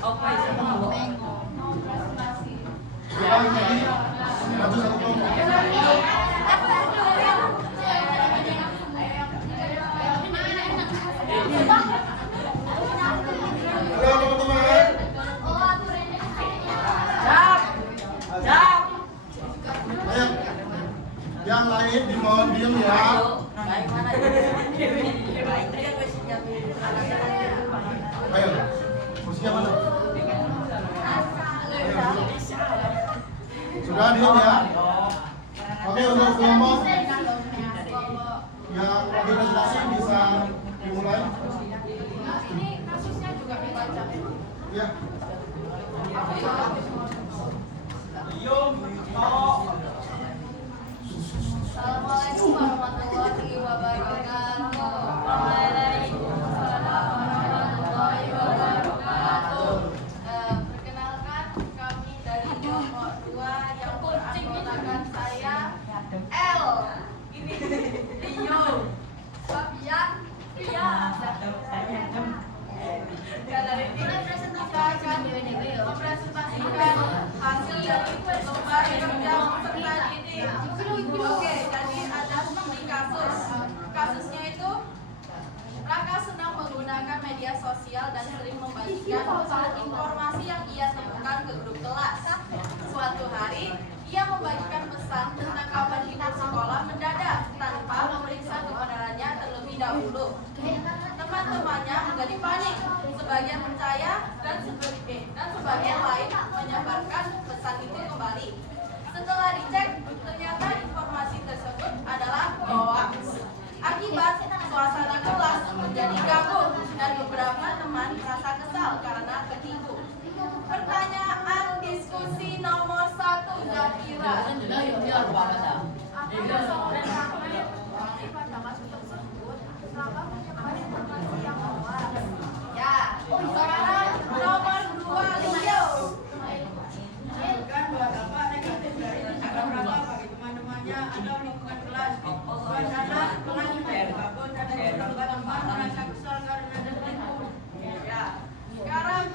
oke semua. Bilang tadi maju satu kelompok. Halo teman-teman. Ayo, yang lain dimohon diam ya. Ayo, kursinya mana? Ayo, sudah diam ya. Oke, untuk kelompok yang lagi presentasi bisa dimulai. Ini kasusnya juga dibaca. Ya. Assalamualaikum warahmatullahi wabarakatuh. Waalaikumsalam warahmatullahi wabarakatuh. Perkenalkan, kami dari kelompok 2 yang beranggotakan saya L. Ini Rio, Fabian, Ria. Dari ini kita akan mempresentasikan hasil dari lomba kerja peserta didik. Oke, jadi ada 10 kasus. Kasusnya itu Raka senang menggunakan media sosial dan sering membagikan informasi yang ia temukan ke grup kelas. Suatu hari, ia membagikan pesan tentang kabar hidup sekolah mendadak tanpa memeriksa kebenarannya terlebih dahulu. Teman-temannya menjadi panik, sebagian percaya dan sebagian lain menyebarkan pesan itu kembali. Setelah dicek, ternyata informasi tersebut adalah hoax. selanjutnya ada lingkungan kelas. Suasana kelas bagus dan teman-teman merasa kesal karena ada lingkungan. Ya. Sekarang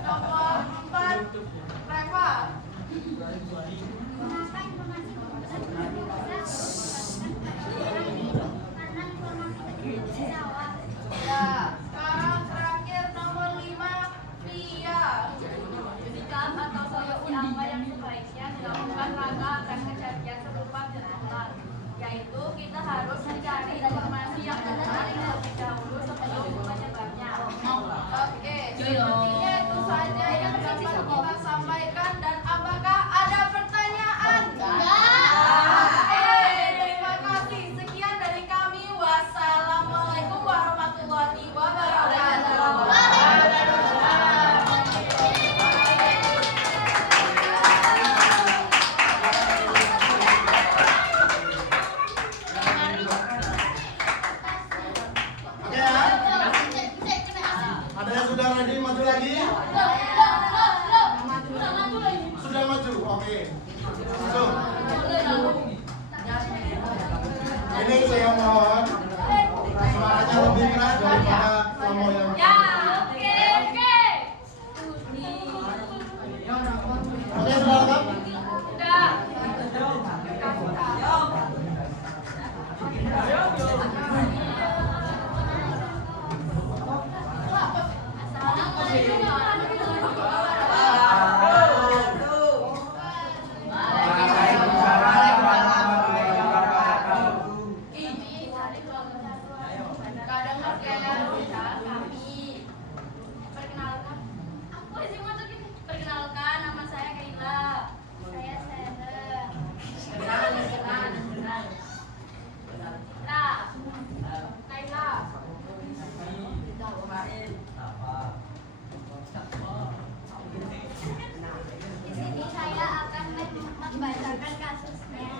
nomor 4 Reva. Ya, sekarang terakhir nomor 5 Pia. Sikap atau solusi apa yang sebaiknya dilakukan maka akan kejadian serupa berulang, yaitu kita harus mencari informasi yang benar terlebih dahulu sebelum penyebabnya. Oke, sepertinya itu saja yang dapat kita sampaikan, dan apakah ada pertanyaan? Oke, terima kasih. Sekian dari kami. Wassalamualaikum warahmatullahi wabarakatuh. Oke ya? Ada yang sudah ready maju lagi? Sudah maju, oke. Langsung. Ini saya mohon suaranya lebih keras daripada promo yang. Oke, sudah lengkap? Perkenalkan, nama saya Kaila. Saya Sarah. Kaila. Di sini saya akan membacakan kasusnya.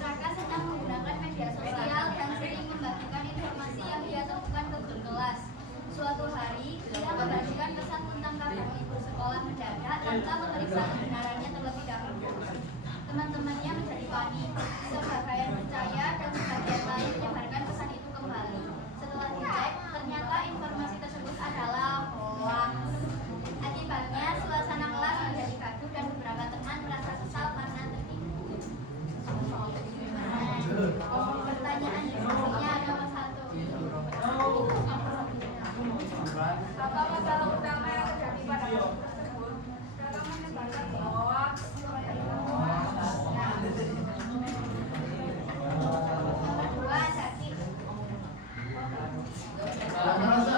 Raka sedang menggunakan media sosial dan sering membagikan informasi yang dia temukan ke grup kelas. Suatu hari, dia membagikan pesan tentang kabar libur sekolah mendadak tanpa memeriksa kebenarannya terlebih dahulu. Teman-temannya menjadi panik. Sebagian percaya dan sebagian lain menyebarkan pesan itu kembali. Setelah dicek, ternyata informasi tersebut adalah hoax. Akibatnya, suasana kelas menjadi gaduh dan beberapa teman merasa kesal karena tertipu. Pertanyaan diskusinya nomor 1. Apa masalah utama yang terjadi pada kasus tersebut? Raka menyebarkan hoax. Nomor 2, sakit. Yang merasa?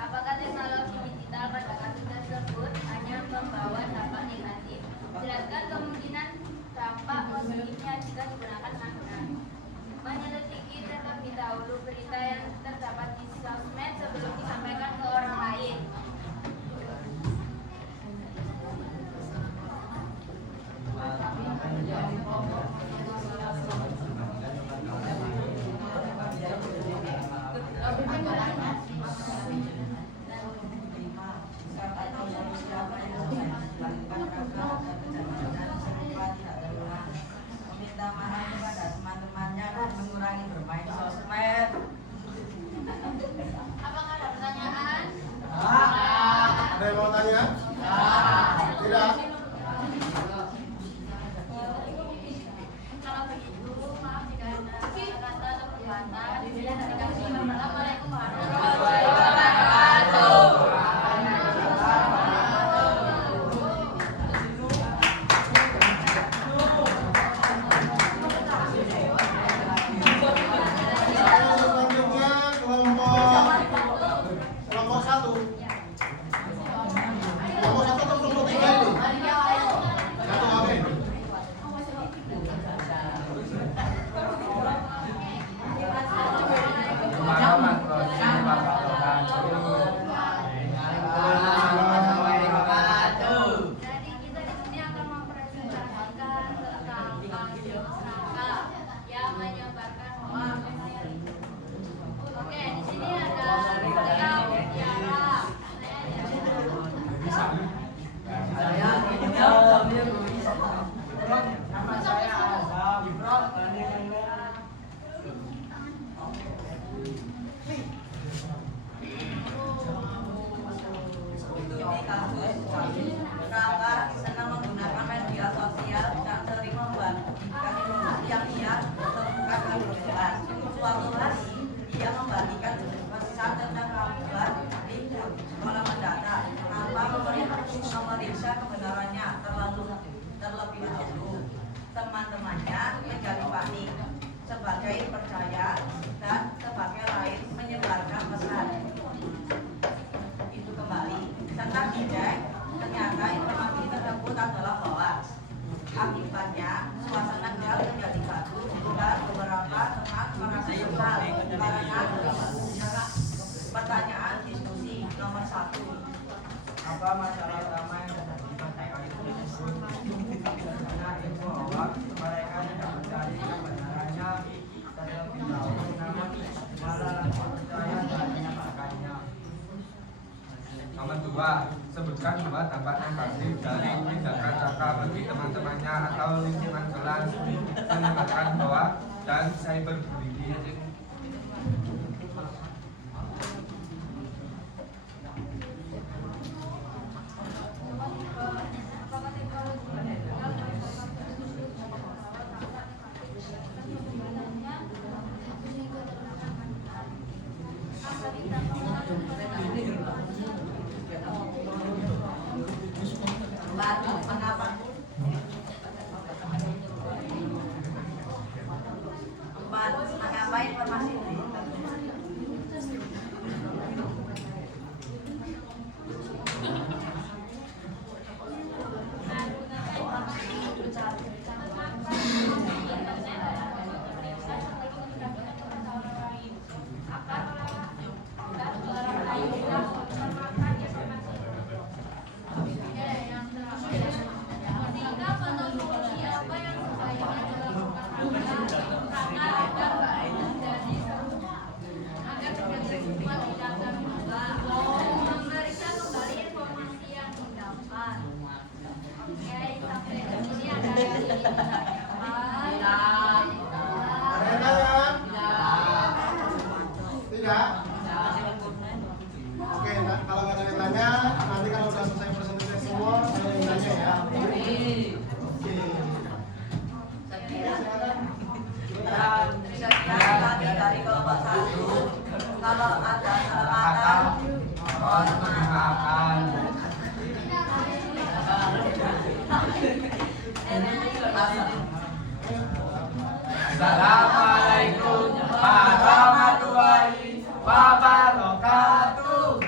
Apakah teknologi digital pada kasus tersebut hanya membawa dampak negatif? Jelaskan kemungkinan dampak positifnya jika digunakan dengan benar. Menyelidiki terlebih dahulu berita yang terdapat di sosmed sebelum disampaikan ke orang lain. Meminta maaf kepada teman-temannya dan mengurangi bermain sosmed. Apakah ada pertanyaan? Ada yang mau tanya? Tidak? Kalau begitu, maaf jika ada kata-kata atau perubahan Assalamualaikum warahmatullahi Selanjutnya kelompok 1. Kelompok 1 atau kelompok 3 ini? Satu, oke. Jadi kita di sini akan mempresentasikan tentang angka yang menyebarkan hoax. Oke, di sini ada beliau Tiara. Ini kasus Raka senang menggunakan media sosial dan sering membagikan informasi yang ia temukan di kelas. Suatu hari ia membagikan pesan tentang kabar libur sekolah mendadak tanpa memeriksa kebenarannya terlebih dahulu. Teman-temannya menjadi panik, sebagai percaya dan sebagai lain menyebarkan pesan itu kembali. Setelah dicek, ternyata informasi tersebut adalah hoax. Akibatnya, suasana kelas menjadi gaduh dan beberapa teman merasa kesal karena pertanyaan diskusi nomor 1. Apa masalah utama yang terjadi terkait tersebut? Karena info hoax mereka tidak mencari kebenarannya terlebih dahulu, namun malah percaya dan menyebarkannya. Nomor 2, sebutkan 2 dampak negatif dari tindakan Raka bagi teman-temannya atau lingkungan kelas menyebarkan hoax dan cyberbullying. Mengapa? 4. Mengapa informasi ini? Memeriksa kembali informasi yang didapat. Oke, sampai di sini ada yang Ada yang tanya? Tidak? Oke, nah, kalau nggak ada yang tanya, nanti kalau udah selesai presentasi semua, saya yang tanya ya. Oke. Sekian kami dari kelompok 1. Kalau ada salah kata, mohon maaf. Assalamualaikum warahmatullahi wabarakatuh.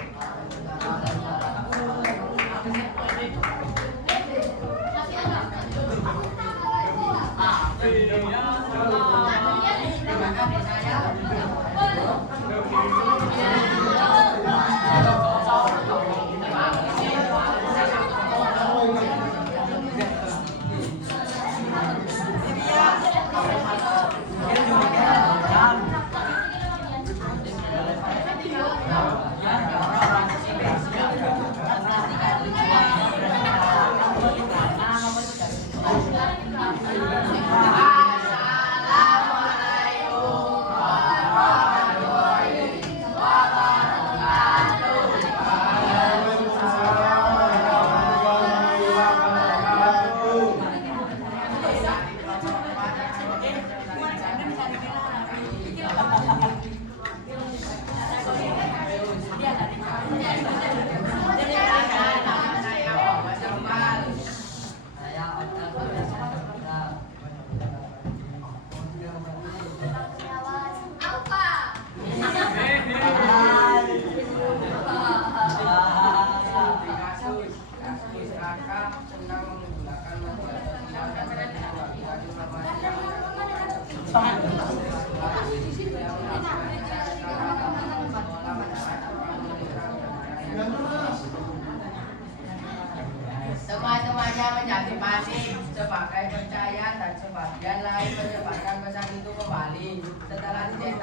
pakai percaya dan sebagian lain menyebarkan pesan itu kembali. Setelah dicek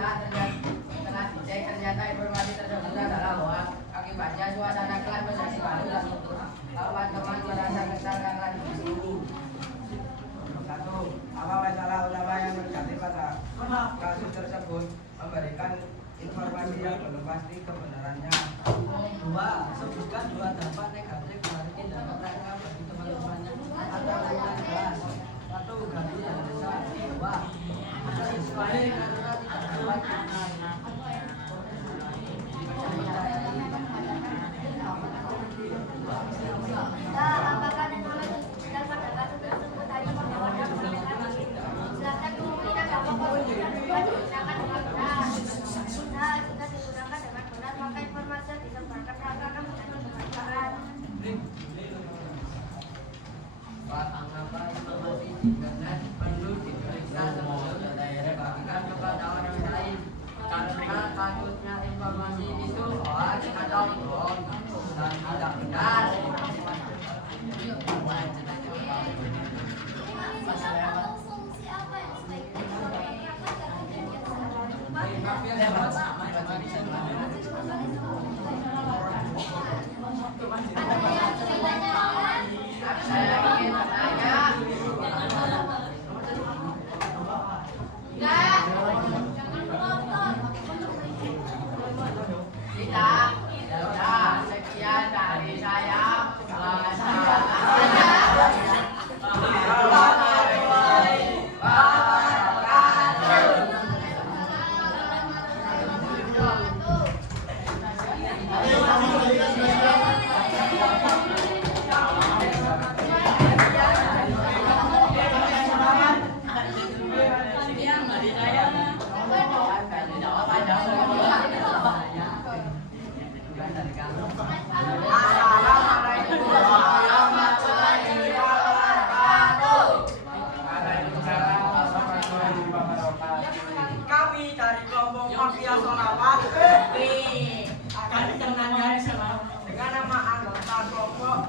ternyata informasi tersebut adalah hoax. Akibatnya suasana kelas menjadi panik dan teman-teman merasa kesal karena diburu. Satu, apa masalah utama yang terjadi pada kasus tersebut? Memberikan informasi yang belum pasti kebenarannya. Dua, sebutkan dua dampak negatif dari tindakan mereka bagi teman-temannya atau yang jelas. Satu, ganti dan desa. Dua, sesuai karena tidak dapat apakah dan dan pada kasus tersebut hanya menggunakan silakan kita dapat menggunakan dengan benar. Nah, jika digunakan dengan benar maka informasi yang disebarkan akan menjadi kebenaran. Mengapa informasi di internet perlu diperiksa sebelum dibagikan kepada orang lain? Karena takutnya informasi itu hoax atau bohong dan tidak benar. Solusi apa yang sebaiknya dilakukan agar kejadian serupa Saya ingin bertanya. Tidak, sudah sekian dari saya. Kami dari kelompok mafia Solawan dengan nama anggota kelompok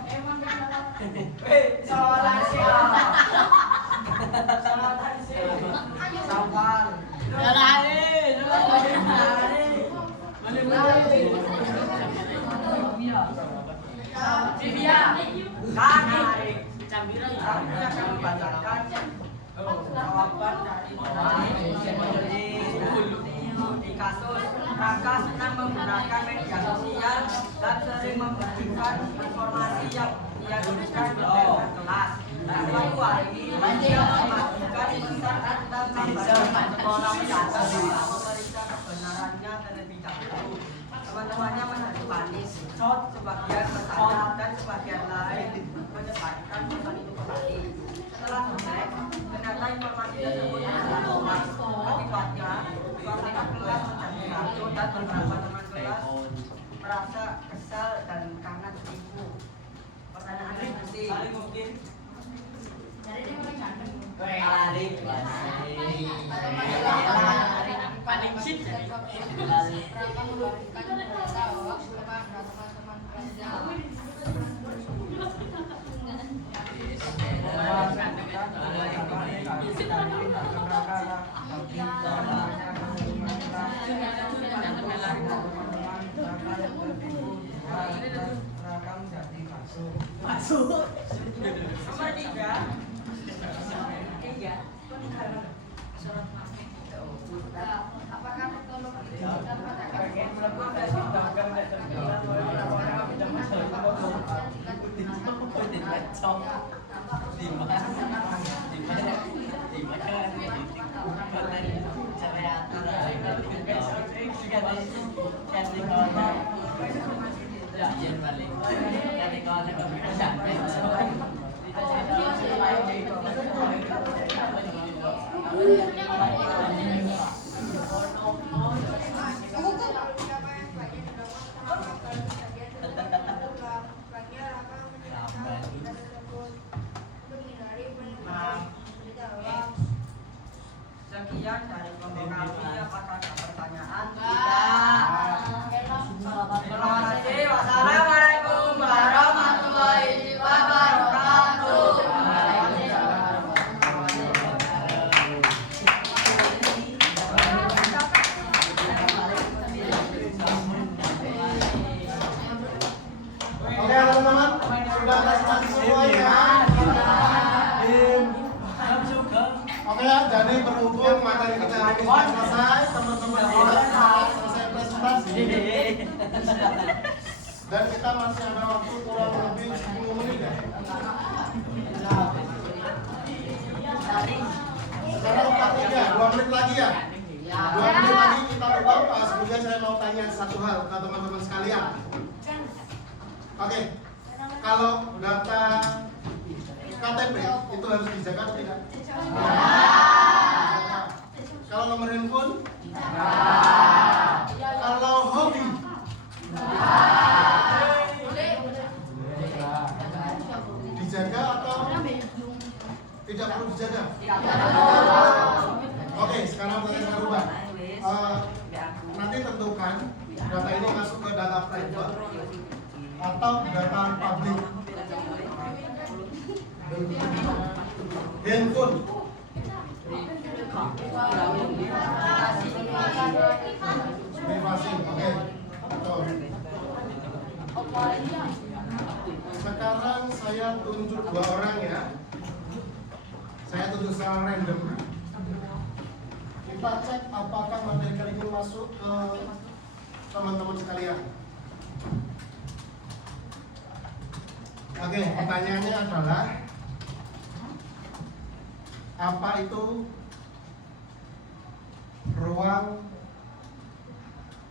kami akan membacakan jawaban dari di kasus Raka senang menggunakan media sosial dan sering membagikan informasi yang ia tuliskan dengan kelas. Suatu hari dia membagikan pesan tentang gambaran sekolah yang memeriksa kebenarannya terlebih dahulu. Teman-temannya menjadi panik. Sebagian bertanya dan sebagian lain menyebarkan pesan itu kembali. Setelah dicek, ternyata informasi tersebut adalah hoax. Akibatnya, suasana kelas menjadi kacau dan beberapa teman kelas merasa kesal dan karena tertipu. Pertanyaan diskusi. paling sip Masuk. Nomor 3. Apakah teknologi digital Sekian dari kelompok kami. Apakah ada pertanyaan? Terima kasih. Wassalamualaikum warahmatullahi wabarakatuh. kita masih ada waktu kurang lebih 10 menit ya. Sekarang 43, 2 menit lagi ya. 2 menit lagi kita tutup. Sebelumnya saya mau tanya satu hal ke teman-teman sekalian. Oke, kalau data KTP itu harus dijaga atau tidak? Kalau nomor handphone? Kalau hobi? Dijaga atau tidak perlu dijaga? Oke, sekarang saya ubah. Nanti tentukan data ini masuk ke data private atau data publik. Handphone. Privasi, oke. Sekarang saya tunjuk 2 orang ya. Saya tunjuk secara random. Kita cek apakah materi ini masuk ke teman-teman sekalian. Oke, pertanyaannya adalah apa itu ruang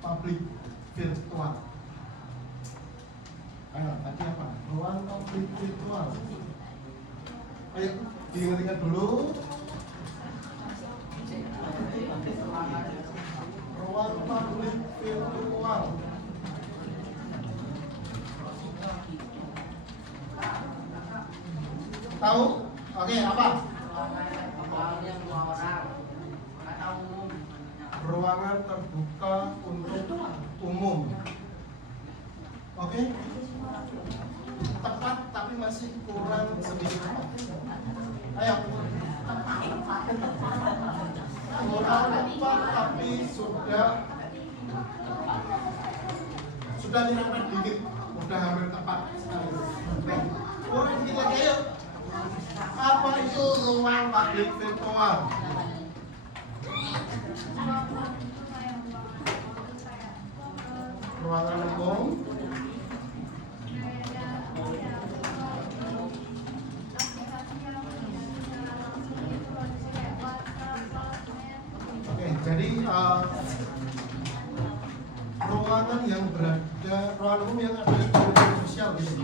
publik virtual? Ayo, tadi apa? Ruang publik virtual. Ayo, diingat-ingat dulu. Ruang publik virtual. Tahu? Oke, apa? Ruangan terbuka untuk umum. Oke? Tepat tapi masih kurang sedikit. Ayo. Kurang tepat tapi sudah nyampe dikit. Udah hampir tepat sekali. Kurang dikit lagi, ayo. Apa itu ruang publik virtual? Ruangan umum. Oke, jadi ruangan yang berada, ruangan umum yang ada di media sosial gitu.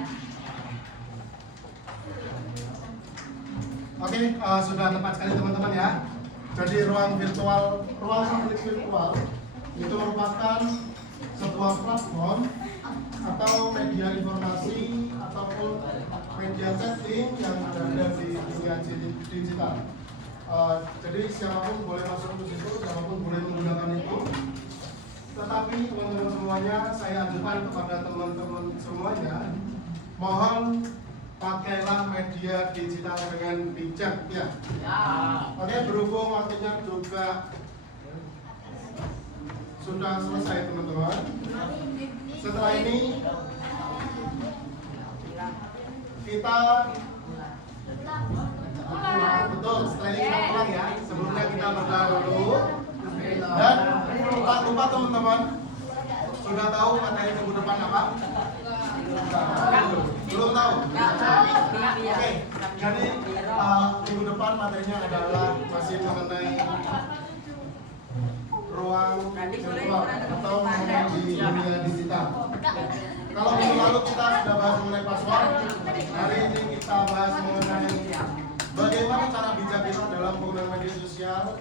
Oke, sudah tepat sekali teman-teman ya. Jadi ruang publik virtual itu merupakan sebuah platform atau media informasi ataupun media chatting yang berada di dunia digital. Jadi siapapun boleh masuk ke situ, siapapun boleh menggunakan itu. Tetapi teman-teman semuanya, saya ajukan kepada teman-teman semuanya, mohon pakailah media digital dengan bijak ya. Oke, berhubung waktunya juga sudah selesai teman-teman. Setelah ini kita betul, setelah ini kita pulang ya. Sebelumnya kita berdoa dulu. Dan tak lupa teman-teman, sudah tahu materi minggu depan apa? Belum tahu? Oke, jadi minggu depan materinya adalah masih mengenai ruang virtual atau ruang di dunia digital. Kalau minggu lalu kita sudah bahas mengenai password, hari ini kita bahas mengenai bagaimana cara bijak kita dalam penggunaan media sosial.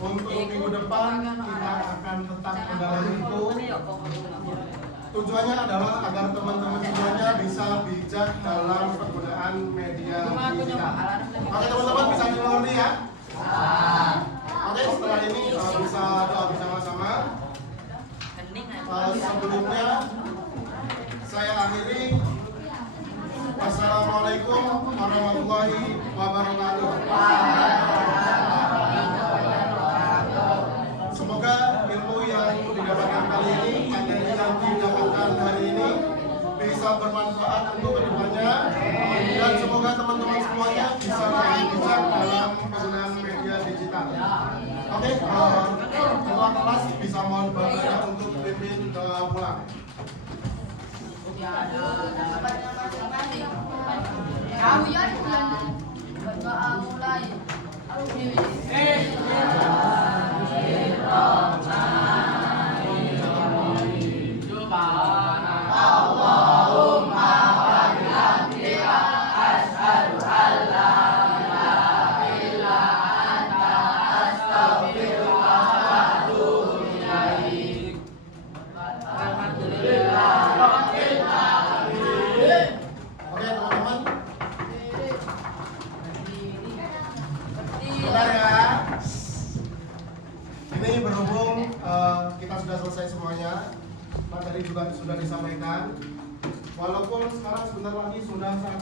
Untuk minggu depan kita akan tetap mendalami itu. Tujuannya adalah agar teman-teman semuanya bisa bijak dalam penggunaan media digital. Oke teman-teman, bisa dimengerti ya? Oke, setelah ini bisa doa bersama-sama. Sebelumnya saya akhiri. Wassalamualaikum warahmatullahi wabarakatuh. Semoga ilmu yang didapatkan kali ini, materi yang didapatkan hari ini bisa bermanfaat untuk kedepannya, dan semoga teman-teman semuanya bisa lebih bijak dalam penggunaan media digital. Oke, ketua kelas bisa mohon bantuan untuk pimpin pulang. Pendapatnya masing-masing. Kamu ya berdoa mulai. Oke teman-teman, bentar ya. Ini berhubung kita sudah selesai semuanya, materi juga sudah disampaikan. Walaupun sekarang sebentar lagi sudah saatnya